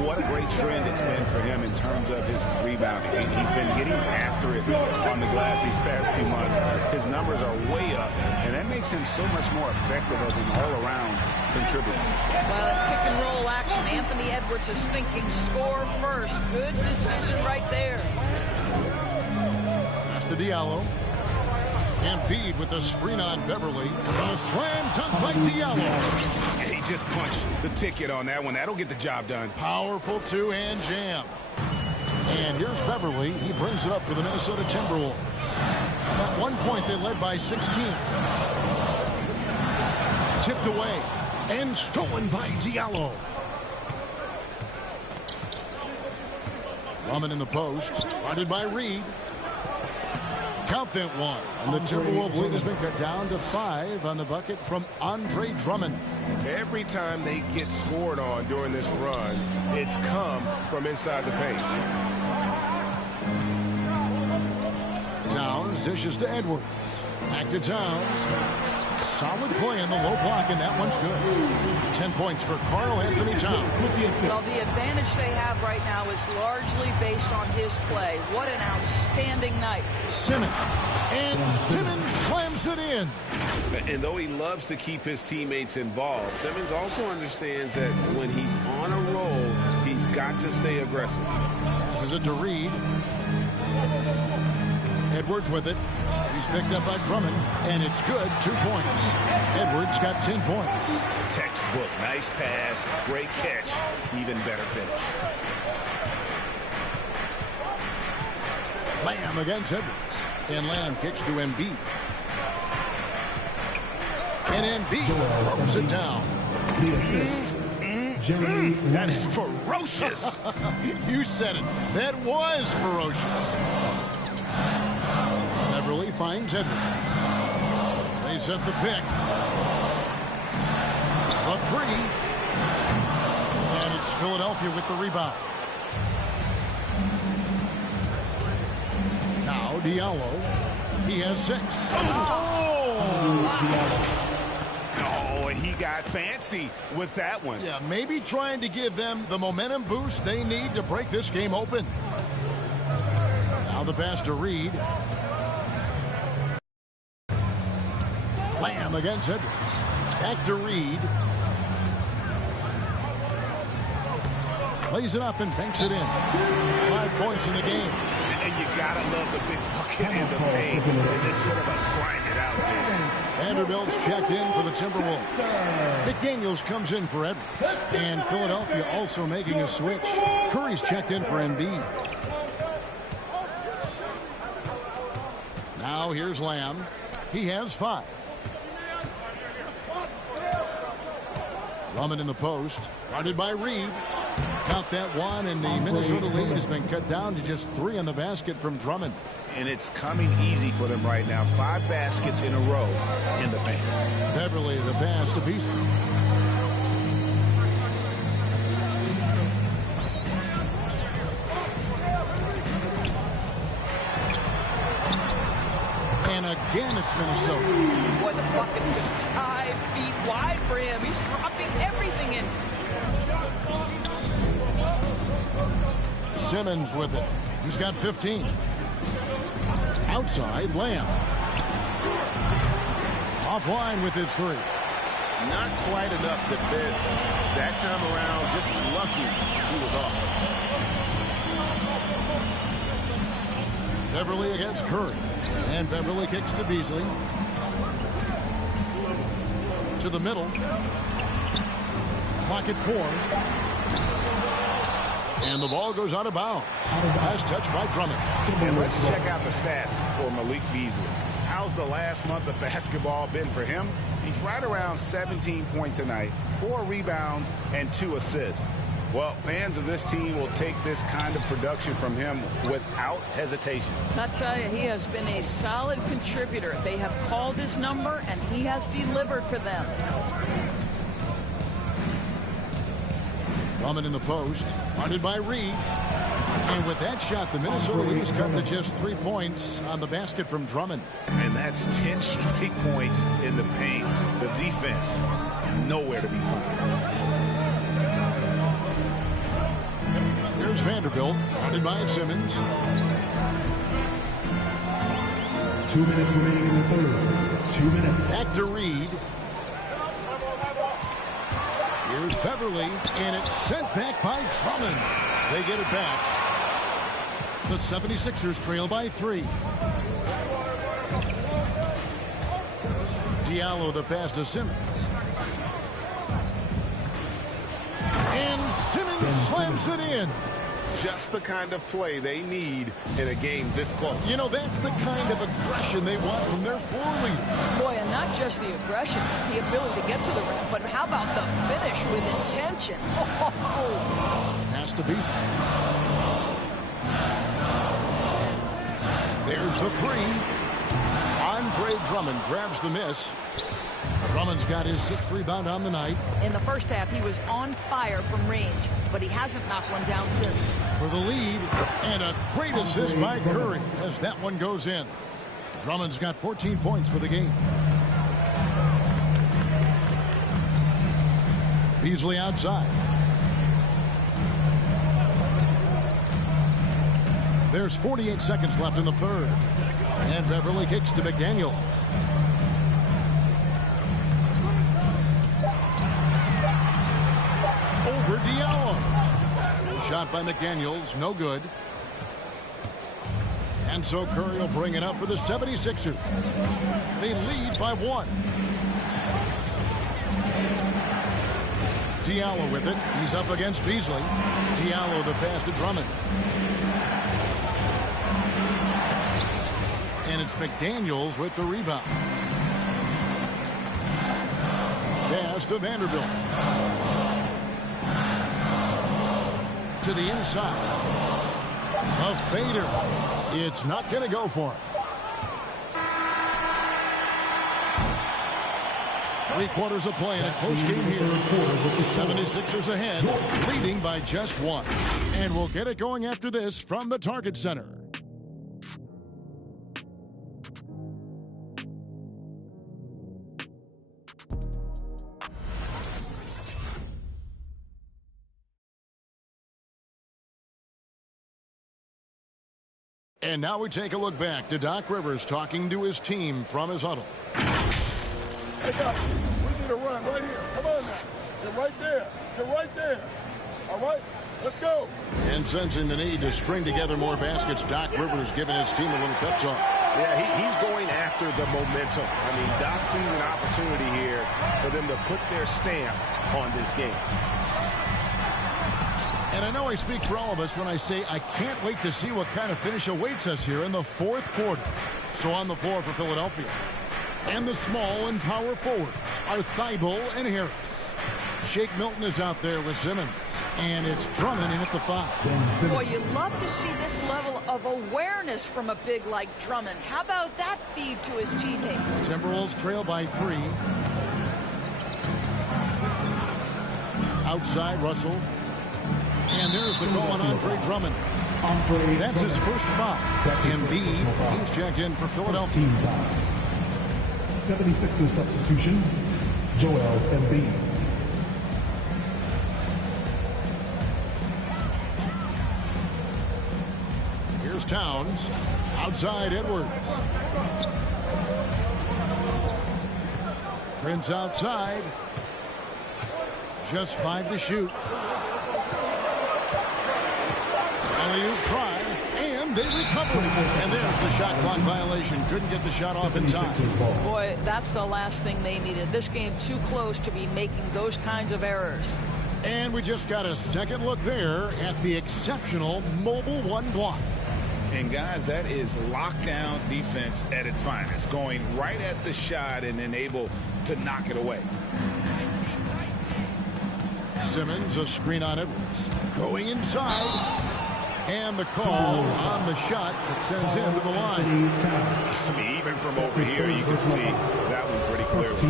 What a great trend it's been for him in terms of his rebounding. He's been getting after it on the glass these past few months. His numbers are way up, and that makes him so much more effective as an all-around contributor. Well, pick and roll action. Anthony Edwards is thinking score first. Good decision right there. Pass to Diallo. Embiid with the screen on Beverly. A slam dunk by Diallo. Yeah, he just punched the ticket on that one. That'll get the job done. Powerful two-hand jam. And here's Beverly. He brings it up for the Minnesota Timberwolves. At one point, they led by 16. Tipped away and stolen by Diallo. Drummond in the post. Guarded by Reid. Count that one. And the Timberwolves lead has been cut down to 5 on the bucket from Andre Drummond. Every time they get scored on during this run, it's come from inside the paint. Towns dishes to Edwards. Back to Towns. Solid play in the low block, and that one's good. 10 points for Karl Anthony Towns. Well, the advantage they have right now is largely based on his play. What an outstanding night. Simmons. And Simmons slams it in. And though he loves to keep his teammates involved, Simmons also understands that when he's on a roll, he's got to stay aggressive. Passes it to Reid. Edwards with it. He's picked up by Drummond, and it's good. 2 points. Edwards got 10 points. Textbook. Nice pass. Great catch. Even better finish. Lamb against Edwards. And Lamb kicks to Embiid. And Embiid throws it down. That is ferocious. You said it. That was ferocious. Beverly finds Edwards. They set the pick. A 3. And it's Philadelphia with the rebound. Diallo. He has 6. Oh, he got fancy with that one. Yeah, maybe trying to give them the momentum boost they need to break this game open. Now the pass to Reed. Lamb against Edwards. Back to Reed. Plays it up and banks it in. 5 points in the game. And you gotta love the big bucket and the paint in this sort of a grind it out game. Vanderbilt's checked in for the Timberwolves. McDaniels comes in for Edwards. And Philadelphia also making a switch. Curry's checked in for Embiid. Now here's Lamb. He has 5. Drummond in the post. Guarded by Reed. Count that one, and the Minnesota lead has been cut down to just 3 on the basket from Drummond. And it's coming easy for them right now. 5 baskets in a row in the paint. Beverly, the pass to Beasley. And again, it's Minnesota. Boy, the bucket's been 5 feet wide for him. He's dropping everything in. Simmons with it. He's got 15. Outside, Lamb. Offline with his 3. Not quite enough defense that time around. Just lucky he was off. Beverly against Curry. And Beverly kicks to Beasley. To the middle. Clock at 4. And the ball goes out of bounds. Last touch by Drummond. And let's check out the stats for Malik Beasley. How's the last month of basketball been for him? He's right around 17 points a night, 4 rebounds, and 2 assists. Well, fans of this team will take this kind of production from him without hesitation. I'll tell you, he has been a solid contributor. They have called his number, and he has delivered for them. Drummond in the post, guarded by Reed. And with that shot, the Minnesota lead is cut to just 3 points on the basket from Drummond. And that's 10 straight points in the paint. The defense, nowhere to be found. Here's Vanderbilt, guarded by Simmons. 2 minutes remaining in the third. 2 minutes. Back to Reed. Here's Beverly, and it's sent back by Drummond. They get it back. The 76ers trail by 3. Diallo the pass to Simmons. And Simmons slams it in. Just the kind of play they need in a game this close. You know, that's the kind of aggression they want from their floor leader. Boy, and not just the aggression, the ability to get to the rim, but how about the finish with intention? Pass to Beasley. There's the 3. Andre Drummond grabs the miss. Drummond's got his 6th rebound on the night. In the first half, he was on fire from range, but he hasn't knocked one down since. For the lead, and a great assist by Curry as that one goes in. Drummond's got 14 points for the game. Beasley outside. There's 48 seconds left in the third. And Beverly kicks to McDaniels. Over Diallo. Shot by McDaniels, no good. And so Curry will bring it up for the 76ers. They lead by 1. Diallo with it. He's up against Beasley. Diallo the pass to Drummond. And it's McDaniels with the rebound. Pass to Vanderbilt. To the inside. A fader. It's not going to go for him. 3 quarters of play in a close game here. 76ers ahead, leading by just 1. And we'll get it going after this from the Target Center. And now we take a look back to Doc Rivers talking to his team from his huddle. Hey, guys, we need a run right here. Come on now. You're right there. You're right there. All right, let's go. And sensing the need to string together more baskets, Doc Rivers giving his team a little pep talk. Yeah, he's going after the momentum. I mean, Doc sees an opportunity here for them to put their stamp on this game. And I know I speak for all of us when I say I can't wait to see what kind of finish awaits us here in the fourth quarter. So on the floor for Philadelphia. And the small and power forwards are Thibault and Harris. Shake Milton is out there with Simmons. And it's Drummond in at the 5. Boy, you love to see this level of awareness from a big like Drummond. How about that feed to his teammates? Timberwolves trail by 3. Outside, Russell. And there's the goal on Andre Drummond. That's his first foul. Embiid, he's checked in for Philadelphia. 76ers substitution, Joel Embiid. Here's Towns. Outside, Edwards. Prince outside. Just 5 to shoot. Alley-oop try, and they recover. And there's the shot clock violation. Couldn't get the shot off in time. Boy, that's the last thing they needed. This game too close to be making those kinds of errors. And we just got a second look there at the exceptional mobile 1 block. And guys, that is lockdown defense at its finest, going right at the shot and then able to knock it away. Simmons, a screen on Edwards. Going inside. And the call on the shot that sends him to the line. I mean, even from over here, you can see that one pretty clearly.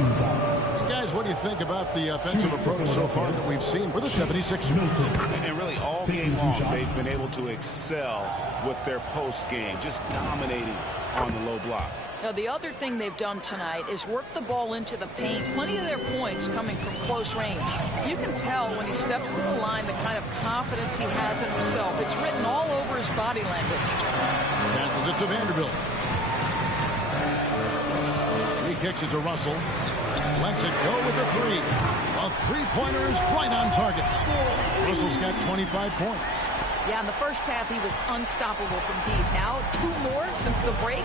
Guys, what do you think about the offensive approach so far that we've seen for the 76ers? And really, all game long, they've been able to excel with their post game, just dominating on the low block. Now, the other thing they've done tonight is work the ball into the paint. Plenty of their points coming from close range. You can tell when he steps to the line the kind of confidence he has in himself. It's written all over his body language. Passes it to Vanderbilt. He kicks it to Russell. Lets it go with a 3. A three-pointer is right on target. Russell's got 25 points. Yeah, in the first half, he was unstoppable from deep. Now, 2 more since the break.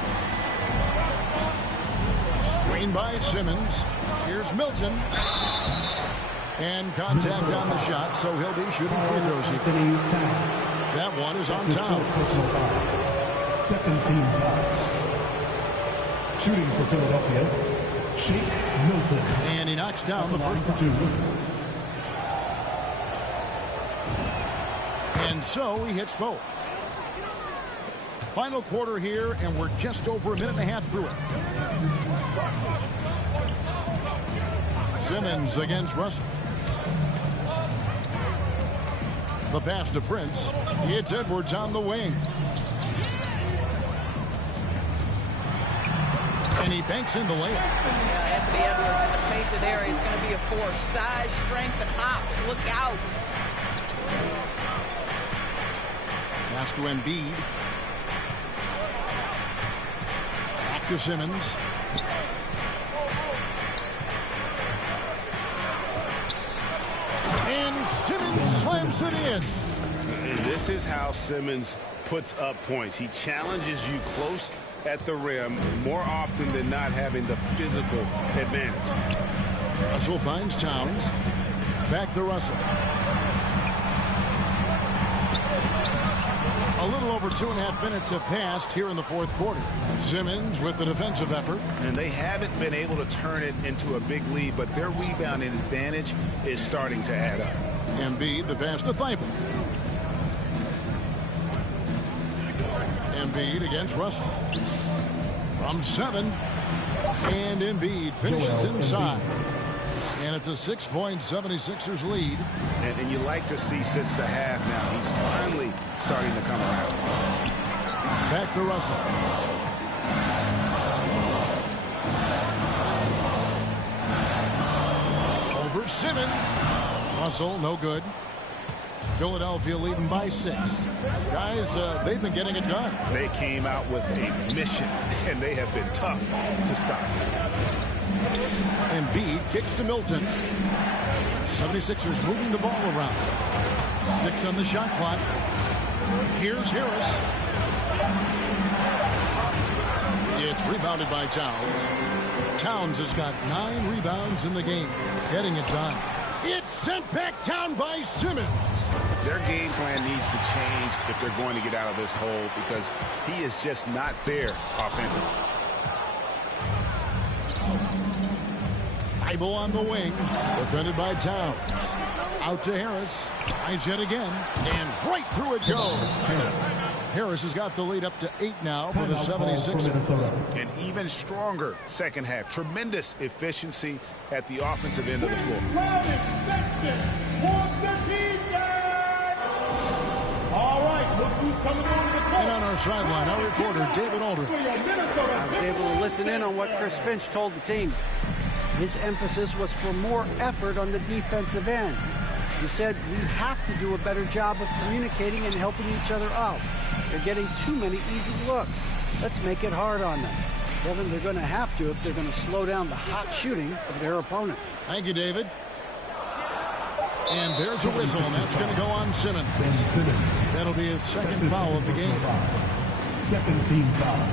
Screen by Simmons. Here's Milton. And contact on the shot, so he'll be shooting free throws here. That one is on Towns. Second team foul. Shooting for Philadelphia, Shake Milton. And he knocks down the first one. And so he hits both. Final quarter here, and we're just over a minute and a half through it. Simmons against Russell. The pass to Prince. It's Edwards on the wing. And he banks in the layup. Yeah, Anthony Edwards in the painted area is going to be a force. Size, strength, and hops. Look out. Pass to Embiid. Back to Simmons. And Simmons slams it in. And this is how Simmons puts up points. He challenges you close at the rim more often than not, having the physical advantage. Russell finds Towns. Back to Russell. A little over 2.5 minutes have passed here in the fourth quarter. Simmons with the defensive effort. And they haven't been able to turn it into a big lead, but their rebounding advantage is starting to add up. Embiid, the pass to Thibault. Embiid against Russell. From 7. And Embiid finishes inside. And it's a 6-point 76ers lead. And you like to see since the half now, he's finally starting to come around. Back to Russell. Over Simmons. Russell, no good. Philadelphia leading by 6. Guys, they've been getting it done. They came out with a mission, and they have been tough to stop. Embiid kicks to Milton. 76ers moving the ball around. 6 on the shot clock. Here's Harris. It's rebounded by Towns. Towns has got 9 rebounds in the game. Getting it done. It's sent back down by Simmons. Their game plan needs to change if they're going to get out of this hole because he is just not there offensively. Thibault on the wing. Defended by Towns. Out to Harris. Tries yet again. And right through it goes. Harris has got the lead up to 8 now for the 76ers. An even stronger second half. Tremendous efficiency at the offensive end of the floor. All right, look who's coming on the court. And on our sideline, our reporter, David Aldridge. I was able to listen in on what Chris Finch told the team. His emphasis was for more effort on the defensive end. He said we have to do a better job of communicating and helping each other out. They're getting too many easy looks. Let's make it hard on them. Kevin, they're going to have to if they're going to slow down the hot shooting of their opponent. Thank you, David. And there's a whistle, and that's going to go on Simmons. That'll be his second foul of the game. Second team foul.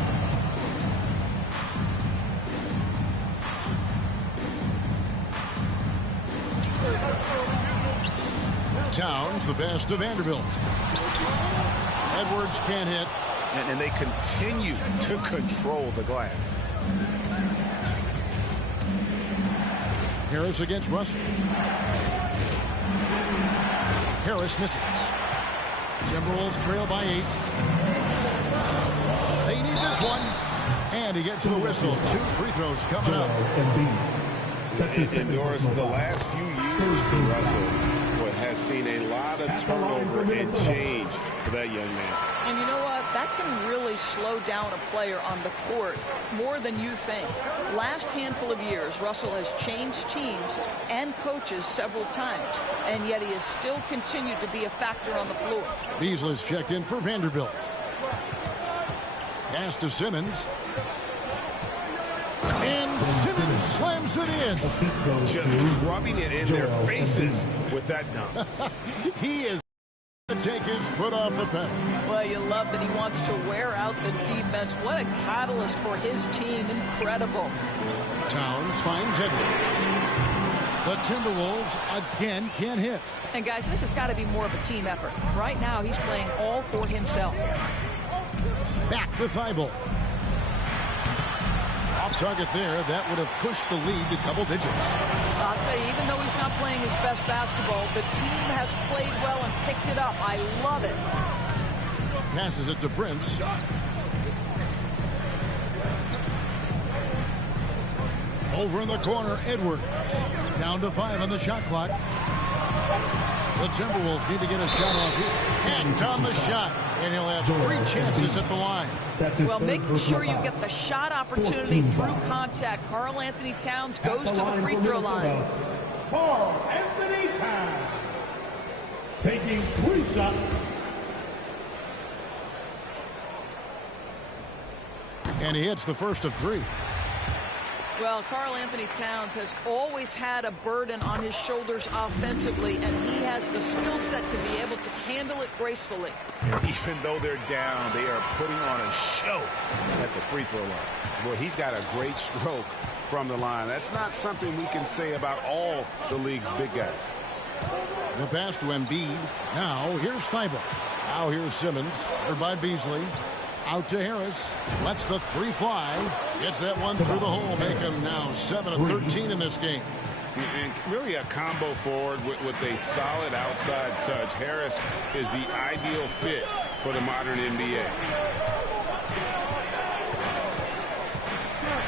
Towns, the best of Vanderbilt. Edwards can't hit. And they continue to control the glass. Harris against Russell. Harris misses. Timberwolves trail by 8. They need this one. And he gets the whistle. 2 free throws coming up. Doris, the last few years for Russell has seen a lot of turnover and change for that young man. And you know what? That can really slow down a player on the court more than you think. Last handful of years, Russell has changed teams and coaches several times, and yet he has still continued to be a factor on the floor. Beasley's checked in for Vanderbilt. Pass to Simmons. And Simmons slams it in. Just rubbing it in their faces with that dunk. He is going to take his foot off the pedal. Well, you love that he wants to wear out the defense. What a catalyst for his team. Incredible. Towns finds Edwards. The Timberwolves again can't hit. And guys, this has got to be more of a team effort. Right now, he's playing all for himself. Back to Thibault. Off target there. That would have pushed the lead to double digits. I'll tell you, even though he's not playing his best basketball, the team has played well and picked it up. I love it. Passes it to Prince. Over in the corner, Edwards. Down to 5 on the shot clock. The Timberwolves need to get a shot off here. And on the shot. And he'll have 3 chances at the line. Well, making sure you get the shot opportunity through contact. Karl Anthony Towns goes to the free throw line. Karl Anthony Towns taking 3 shots. And he hits the first of 3. Well, Karl Anthony Towns has always had a burden on his shoulders offensively, and he has the skill set to be able to handle it gracefully. Even though they're down, they are putting on a show at the free throw line. Boy, he's got a great stroke from the line. That's not something we can say about all the league's big guys. The pass to Embiid. Now, here's Thibault. Now, here's Simmons. Covered by Beasley. Out to Harris. Lets the 3 fly. Gets that one through the hole. Make him now 7 of 13 in this game. And really a combo forward with a solid outside touch. Harris is the ideal fit for the modern NBA.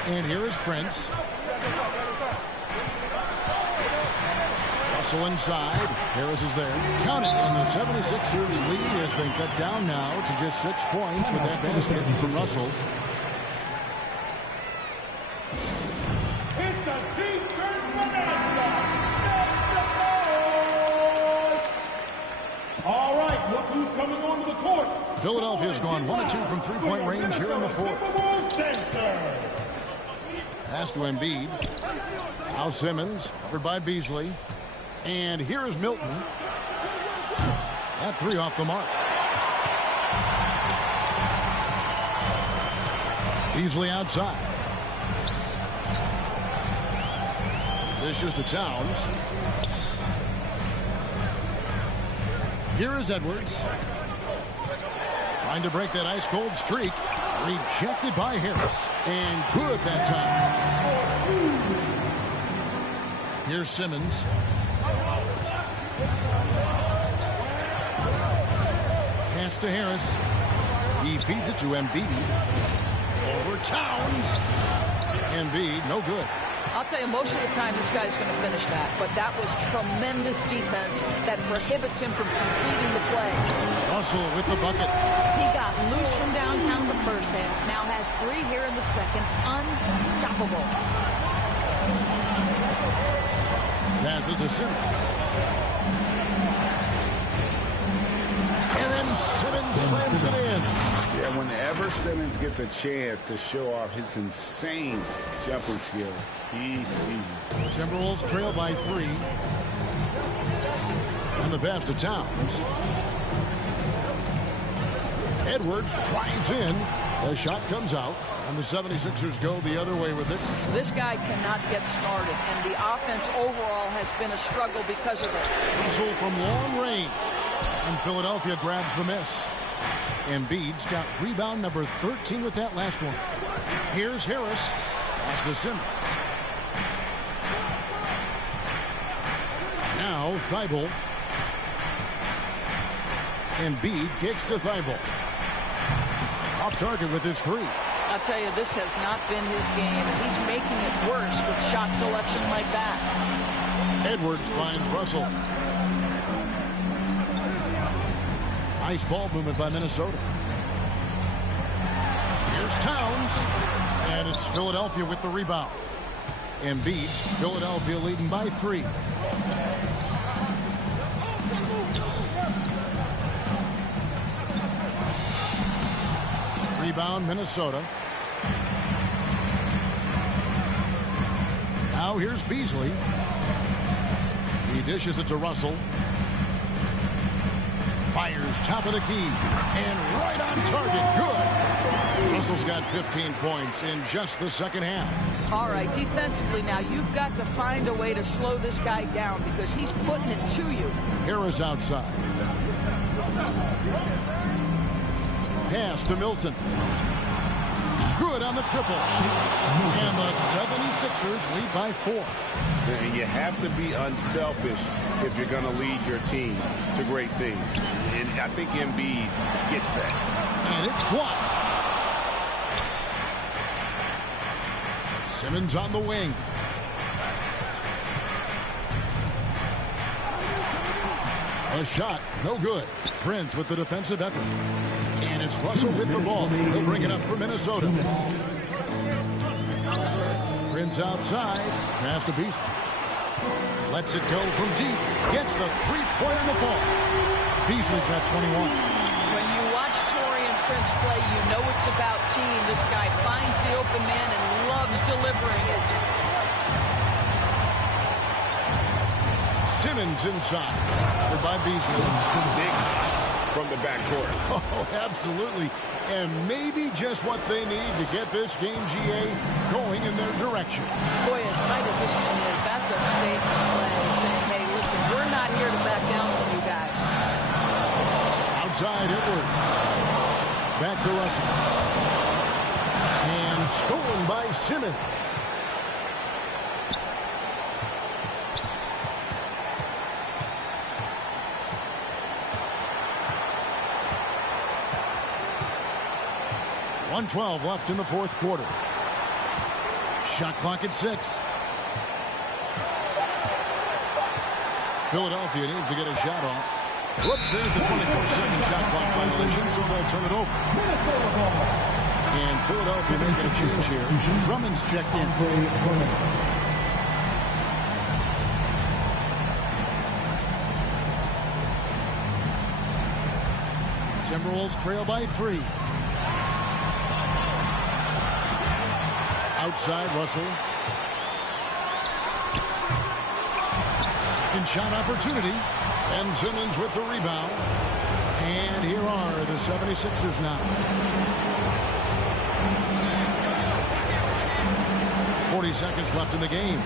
And here is Prince. Russell inside. Harris is there. Count it. And the 76ers lead has been cut down now to just 6 points with that basket from Russell. It's a T-shirt bonanza. coming onto the court. Philadelphia's gone 1 of 2 from three-point range here in the fourth. Pass to Embiid. Now Simmons, covered by Beasley. And here is Milton. That three off the mark. Beasley outside. Dishes to Towns. Here is Edwards. Trying to break that ice-cold streak. Rejected by Harris. And good that time. Here's Simmons. Pass to Harris. He feeds it to Embiid. Over Towns. Embiid, no good. I'll tell you, most of the time this guy's going to finish that. But that was tremendous defense that prohibits him from completing the play. Russell with the bucket. He got loose from downtown the first half. Now has 3 here in the second. Unstoppable. Passes to Simmons. And then Simmons slams it in. Yeah, whenever Simmons gets a chance to show off his insane jumping skills, he seizes it. Timberwolves trail by 3. And the pass to Towns. Edwards drives in. The shot comes out. And the 76ers go the other way with it. This guy cannot get started. And the offense overall has been a struggle because of it. Russell from long range. And Philadelphia grabs the miss. Embiid's got rebound number 13 with that last one. Here's Harris. Pass to Simmons. Now Thibault. Embiid kicks to Thibault. Off target with his 3. I'll tell you, this has not been his game. And he's making it worse with shot selection like that. Edwards finds Russell. Nice ball movement by Minnesota. Here's Towns. And it's Philadelphia with the rebound. Embiid's Philadelphia leading by 3. Rebound Minnesota. Now here's Beasley. He dishes it to Russell. Fires top of the key. And right on target. Good. Russell's got 15 points in just the second half. All right, defensively now, you've got to find a way to slow this guy down because he's putting it to you. Harris outside. Pass to Milton. Good on the triple. And the 76ers lead by 4. And you have to be unselfish if you're going to lead your team to great things. And I think Embiid gets that. And it's blocked. Simmons on the wing. A shot, no good. Prince with the defensive effort. And it's Russell with the ball. He'll bring it up for Minnesota. Prince outside. Pass to Beasley. Lets it go from deep. Gets the three-pointer to fall. Beasley's got 21. When you watch Taurean Prince play, you know it's about team. This guy finds the open man and loves delivering it. Simmons inside. Covered by Beasley. Big from the backcourt. Oh, absolutely. And maybe just what they need to get this game, GA, going in their direction. Boy, as tight as this one is, that's a statement play saying, hey, listen, we're not here to back down from you guys. Outside Edwards. Back to Russell. And stolen by Simmons. .112 left in the fourth quarter. Shot clock at 6. Philadelphia needs to get a shot off. Whoops, there's the 24-second shot clock violation, so they'll turn it over. And Philadelphia making a change here. Drummond's checked in. Timberwolves trail by 3. Outside, Russell. Second shot opportunity. Ben Simmons with the rebound. And here are the 76ers now. 40 seconds left in the game.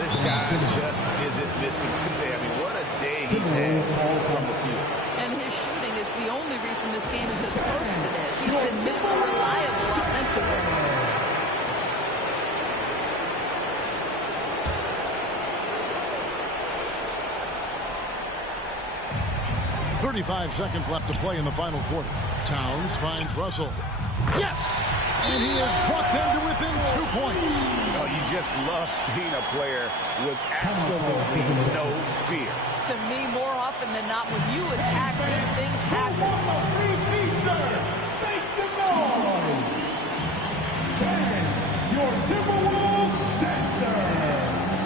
This guy just isn't missing today. I mean, what a day he's had from the field. And his shooting is the only reason this game is as close as it is. He's been Mr. Reliable offensively. 35 seconds left to play in the final quarter. Towns finds Russell. Yes! And he has brought them to within 2 points. Oh, you just love seeing a player with absolutely no fear. To me, more often than not, when you attack, good things happen. Make some noise! And your Timberwolves dancers!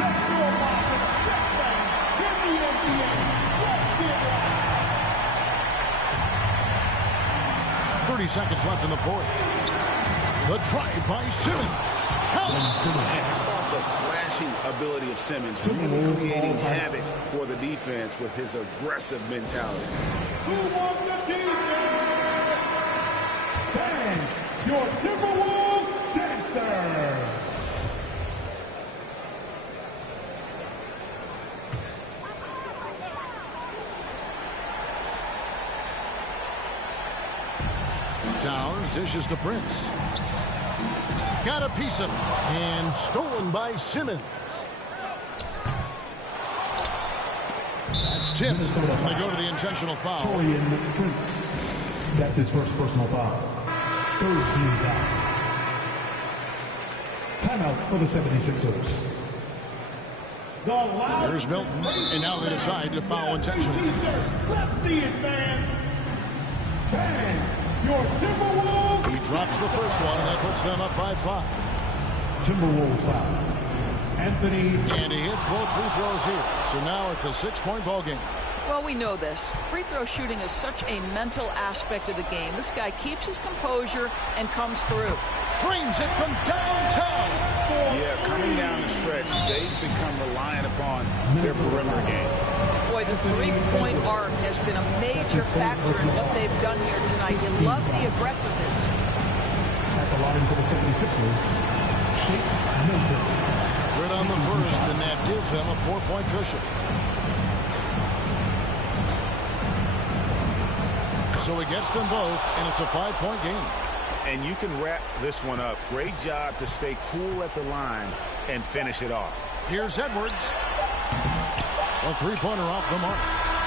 Let's go about the best thing in the NBA. Let's get right. 30 seconds left in the fourth. The drive by Simmons. The slashing ability of Simmons, really creating havoc for the defense with his aggressive mentality. Who wants the t-shirt? And your Timberwolves dancers! Towns dishes to Prince. Got a piece of it. And stolen by Simmons. That's tipped. And they go to the intentional foul. Torian Prince. That's his first personal foul. Third team foul. Timeout for the 76ers. Here's Milton. And now they decide to foul intentionally. Let's see it, fans. And your Timberwolves. He drops the first one, and that puts them up by 5. Timberwolves foul. Anthony. And he hits both free throws here. So now it's a 6-point ball game. Well, we know this. Free throw shooting is such a mental aspect of the game. This guy keeps his composure and comes through. Trains it from downtown. Yeah, coming down the stretch, they've become reliant upon their perimeter game. Boy, the three-point arc has been a major factor in what they've done here tonight. You love the aggressiveness. At the line for the 76ers, Shake Milton. Good on the first, and that gives them a 4-point cushion. So he gets them both, and it's a 5-point game. And you can wrap this one up. Great job to stay cool at the line and finish it off. Here's Edwards. A three-pointer off the mark.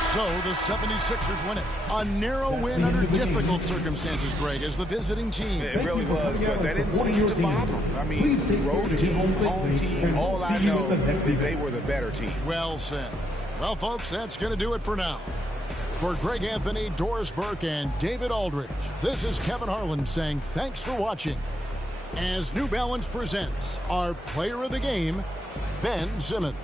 So the 76ers win it. A narrow win under difficult circumstances, Greg, as the visiting team. It really was, but that didn't seem to bother them. I mean, road team, home team, all I know is they were the better team. Well said. Well, folks, that's going to do it for now. For Greg Anthony, Doris Burke, and David Aldridge, this is Kevin Harlan saying thanks for watching. As New Balance presents our player of the game, Ben Simmons.